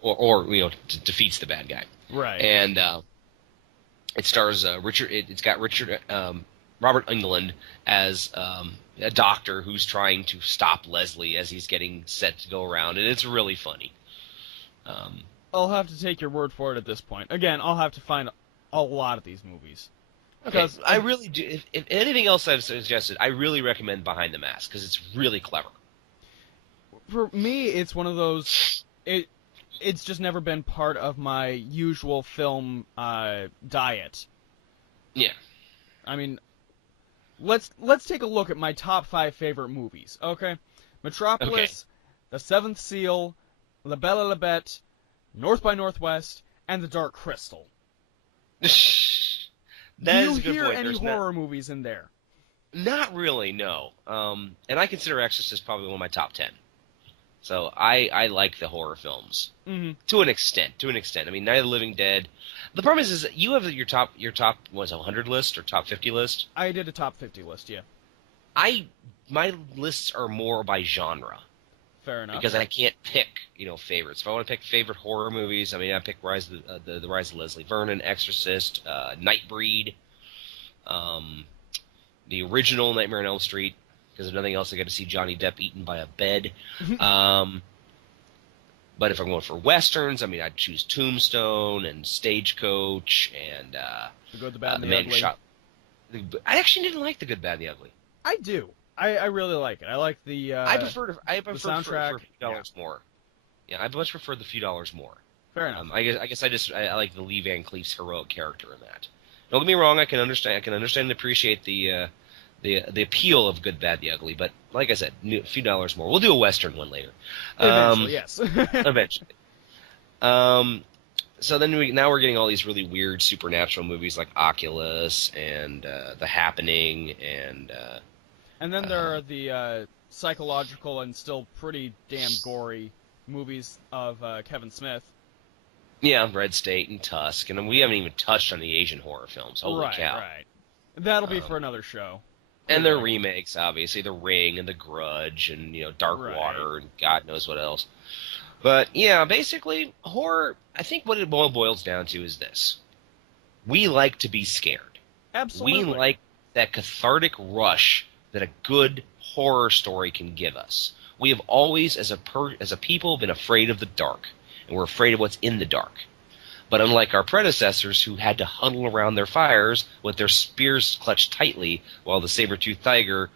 or defeats the bad guy. Right. And it stars Richard. It's got Robert Englund as a doctor who's trying to stop Leslie as he's getting set to go around, and it's really funny. I'll have to take your word for it at this point. Again, I'll have to find a lot of these movies. Okay, I really do. If anything else I've suggested, I really recommend Behind the Mask because it's really clever. For me, it's one of those. It's just never been part of my usual film diet. Yeah. I mean, let's take a look at my top 5 favorite movies. Okay, Metropolis, Okay. The Seventh Seal, La Belle et la Bête, North by Northwest, and The Dark Crystal. That Do is you a good hear point. any There's horror movies in there? Not really, no. And I consider Exorcist probably one of my top 10. So I like the horror films to an extent. I mean, Night of the Living Dead. The problem is that you have your top 100 list or top 50 list. I did a top 50 list, yeah. My lists are more by genre. Fair enough. Because I can't pick, favorites. If I want to pick favorite horror movies, I mean, I pick the Rise of Leslie Vernon, Exorcist, Nightbreed, the original Nightmare on Elm Street. Because if nothing else, I got to see Johnny Depp eaten by a bed. But if I'm going for westerns, I mean, I'd choose Tombstone and Stagecoach and The Good, the Bad, and The the Man Who Ugly. Shot. I actually didn't like The Good, Bad, and the Ugly. I do. I really like it. I like the I prefer soundtrack. for a few dollars more. Yeah, I much prefer the few dollars more. Fair enough. I guess I like the Lee Van Cleef's heroic character in that. Don't get me wrong, I can understand and appreciate the appeal of Good, Bad, the Ugly, but like I said, a few dollars more. We'll do a Western one later. Eventually, yes. Eventually. So then now we're getting all these really weird supernatural movies like Oculus and The Happening And then there are the psychological and still pretty damn gory movies of Kevin Smith. yeah, Red State and Tusk, and we haven't even touched on the Asian horror films. Holy cow! Right. That'll be for another show. And their remakes, obviously, The Ring and The Grudge and Dark Right. Water and God knows what else. But yeah, basically horror. I think what it all boils down to is this: we like to be scared. Absolutely. We like that cathartic rush that a good horror story can give us. We have always, as a people, been afraid of the dark, and we're afraid of what's in the dark. But unlike our predecessors who had to huddle around their fires with their spears clutched tightly while the saber-toothed tiger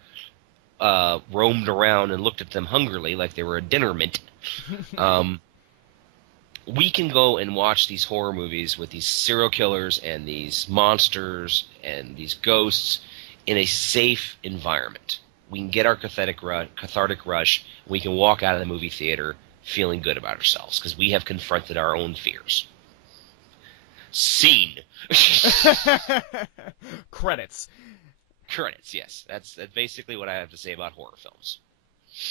roamed around and looked at them hungrily like they were a dinner mint, we can go and watch these horror movies with these serial killers and these monsters and these ghosts in a safe environment. We can get our cathartic rush. We can walk out of the movie theater feeling good about ourselves because we have confronted our own fears. Scene. Credits. Credits, yes. That's basically what I have to say about horror films.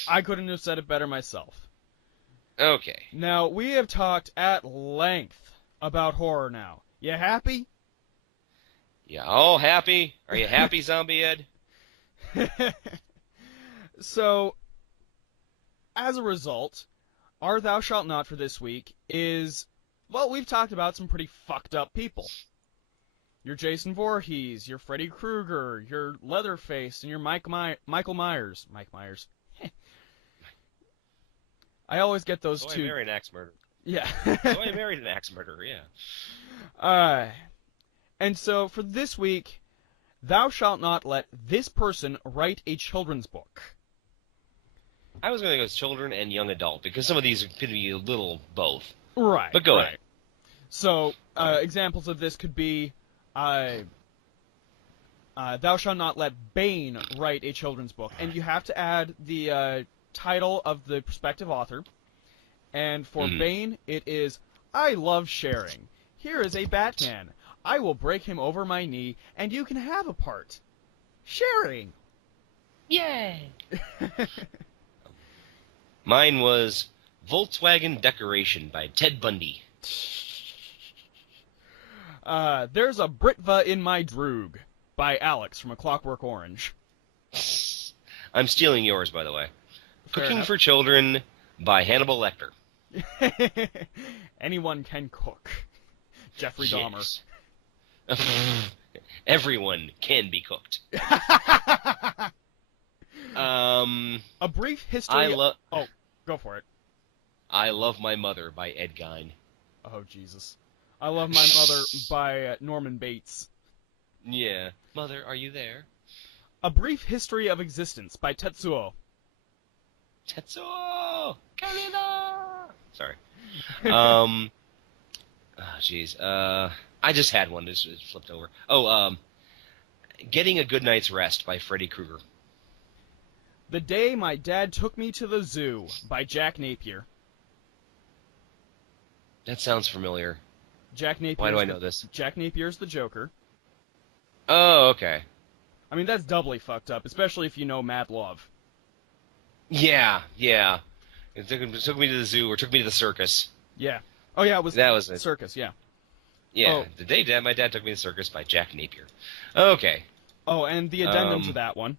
I couldn't have said it better myself. Okay. Now, we have talked at length about horror now. You happy? Yeah, all happy? Are you happy, Zombie Ed? So, as a result, our Thou Shalt Not for this week is, well, we've talked about some pretty fucked up people. Your Jason Voorhees, your Freddy Krueger, your Leatherface, and your Michael Myers. Mike Myers. I always get those So two. I married an axe murderer. Yeah. So I married an axe murderer, yeah. And so for this week, thou shalt not let this person write a children's book. I was going to go with children and young adult because some of these could be a little both. Right. But go ahead. So, examples of this could be, thou shalt not let Bane write a children's book. And you have to add the title of the prospective author. And for Bane, it is, I love sharing. Here is a Batman. I will break him over my knee, and you can have a part. Sharing. Yay! Mine was Volkswagen Decoration by Ted Bundy. There's a Britva in my Droog by Alex from A Clockwork Orange. I'm stealing yours, by the way. Fair Cooking enough. for Children by Hannibal Lecter. Anyone can cook. Jeffrey Dahmer. Yes. Everyone can be cooked. A brief history. Oh, go for it. I Love My Mother by Ed Gein. Oh, Jesus. I Love My Mother by Norman Bates. Yeah. Mother, are you there? A Brief History of Existence by Tetsuo. Tetsuo! Kaneda! Sorry. Jeez. I just had one. This flipped over. Getting a Good Night's Rest by Freddy Krueger. The Day My Dad Took Me to the Zoo by Jack Napier. That sounds familiar. Jack Napier. Why do I know this? Jack Napier's the Joker. Oh, okay. I mean, that's doubly fucked up, especially if you know Mad Love. Yeah. It took me to the zoo, or took me to the circus. Yeah. Oh, yeah, That was it. Circus, yeah. Yeah, Oh. The Day My Dad Took Me to the Circus by Jack Napier. Okay. Oh, and the addendum to that one.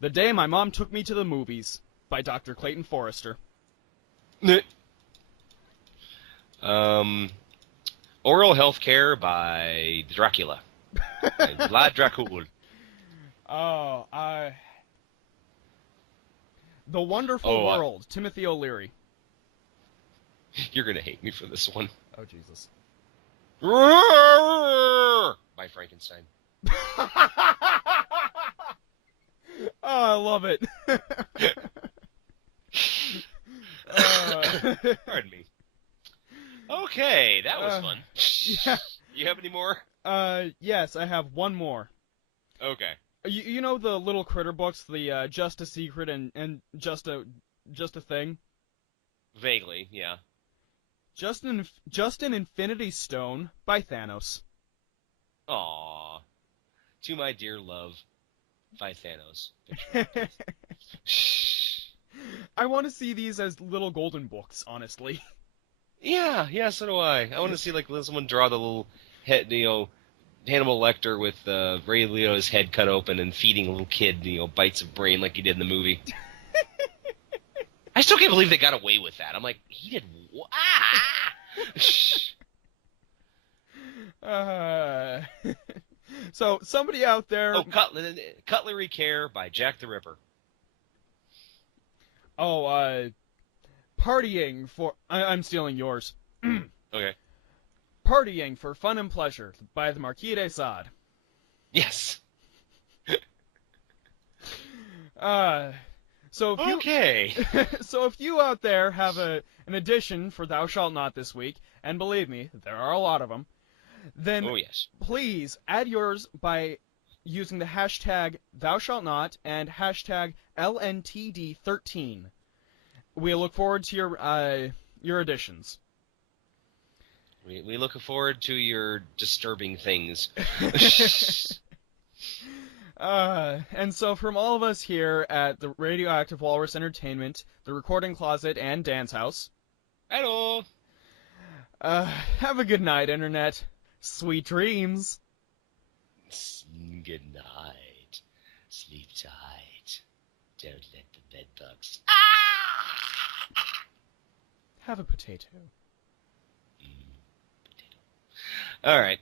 The Day My Mom Took Me to the Movies by Dr. Clayton Forrester. Oral Health Care by Dracula. La Dracul. Oh, The Wonderful World, Timothy O'Leary. You're gonna hate me for this one. Oh, Jesus. By Frankenstein. Oh, I love it. Pardon me. Okay, that was fun. Yeah. You have any more? Yes, I have one more. Okay. You know the little critter books, the Just a Secret and Just a Thing? Vaguely, yeah. Just an Infinity Stone by Thanos. Aww. To my dear love, by Thanos. I want to see these as little golden books, honestly. Yeah, so do I. I want to see like someone draw the little head, Hannibal Lecter with Ray Liotta's head cut open and feeding a little kid, bites of brain like he did in the movie. I still can't believe they got away with that. I'm like, he did what? So somebody out there. Oh, Cutlery Care by Jack the Ripper. Oh, partying for. I'm stealing yours. Okay. Partying for Fun and Pleasure by the Marquis de Sade. Yes. So if you, okay. So if you out there have an edition for Thou Shalt Not this week, and believe me, there are a lot of them, then please add yours by using the hashtag Thou Shalt Not and hashtag LNTD13. We look forward to your additions. We look forward to your disturbing things. And so from all of us here at the Radioactive Walrus Entertainment, the Recording Closet, and Dan's House. Hello. Have a good night, Internet. Sweet dreams. Good night. Sleep tight. Don't let the bedbugs. Have a potato. All right.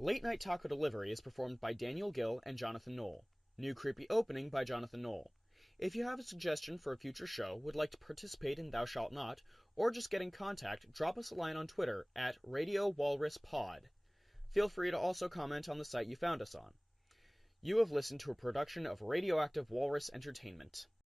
Late Night Taco Delivery is performed by Daniel Gill and Jonathan Knoll. New Creepy Opening by Jonathan Knoll. If you have a suggestion for a future show, would like to participate in Thou Shalt Not, or just get in contact, drop us a line on Twitter at Radio Walrus Pod. Feel free to also comment on the site you found us on. You have listened to a production of Radioactive Walrus Entertainment.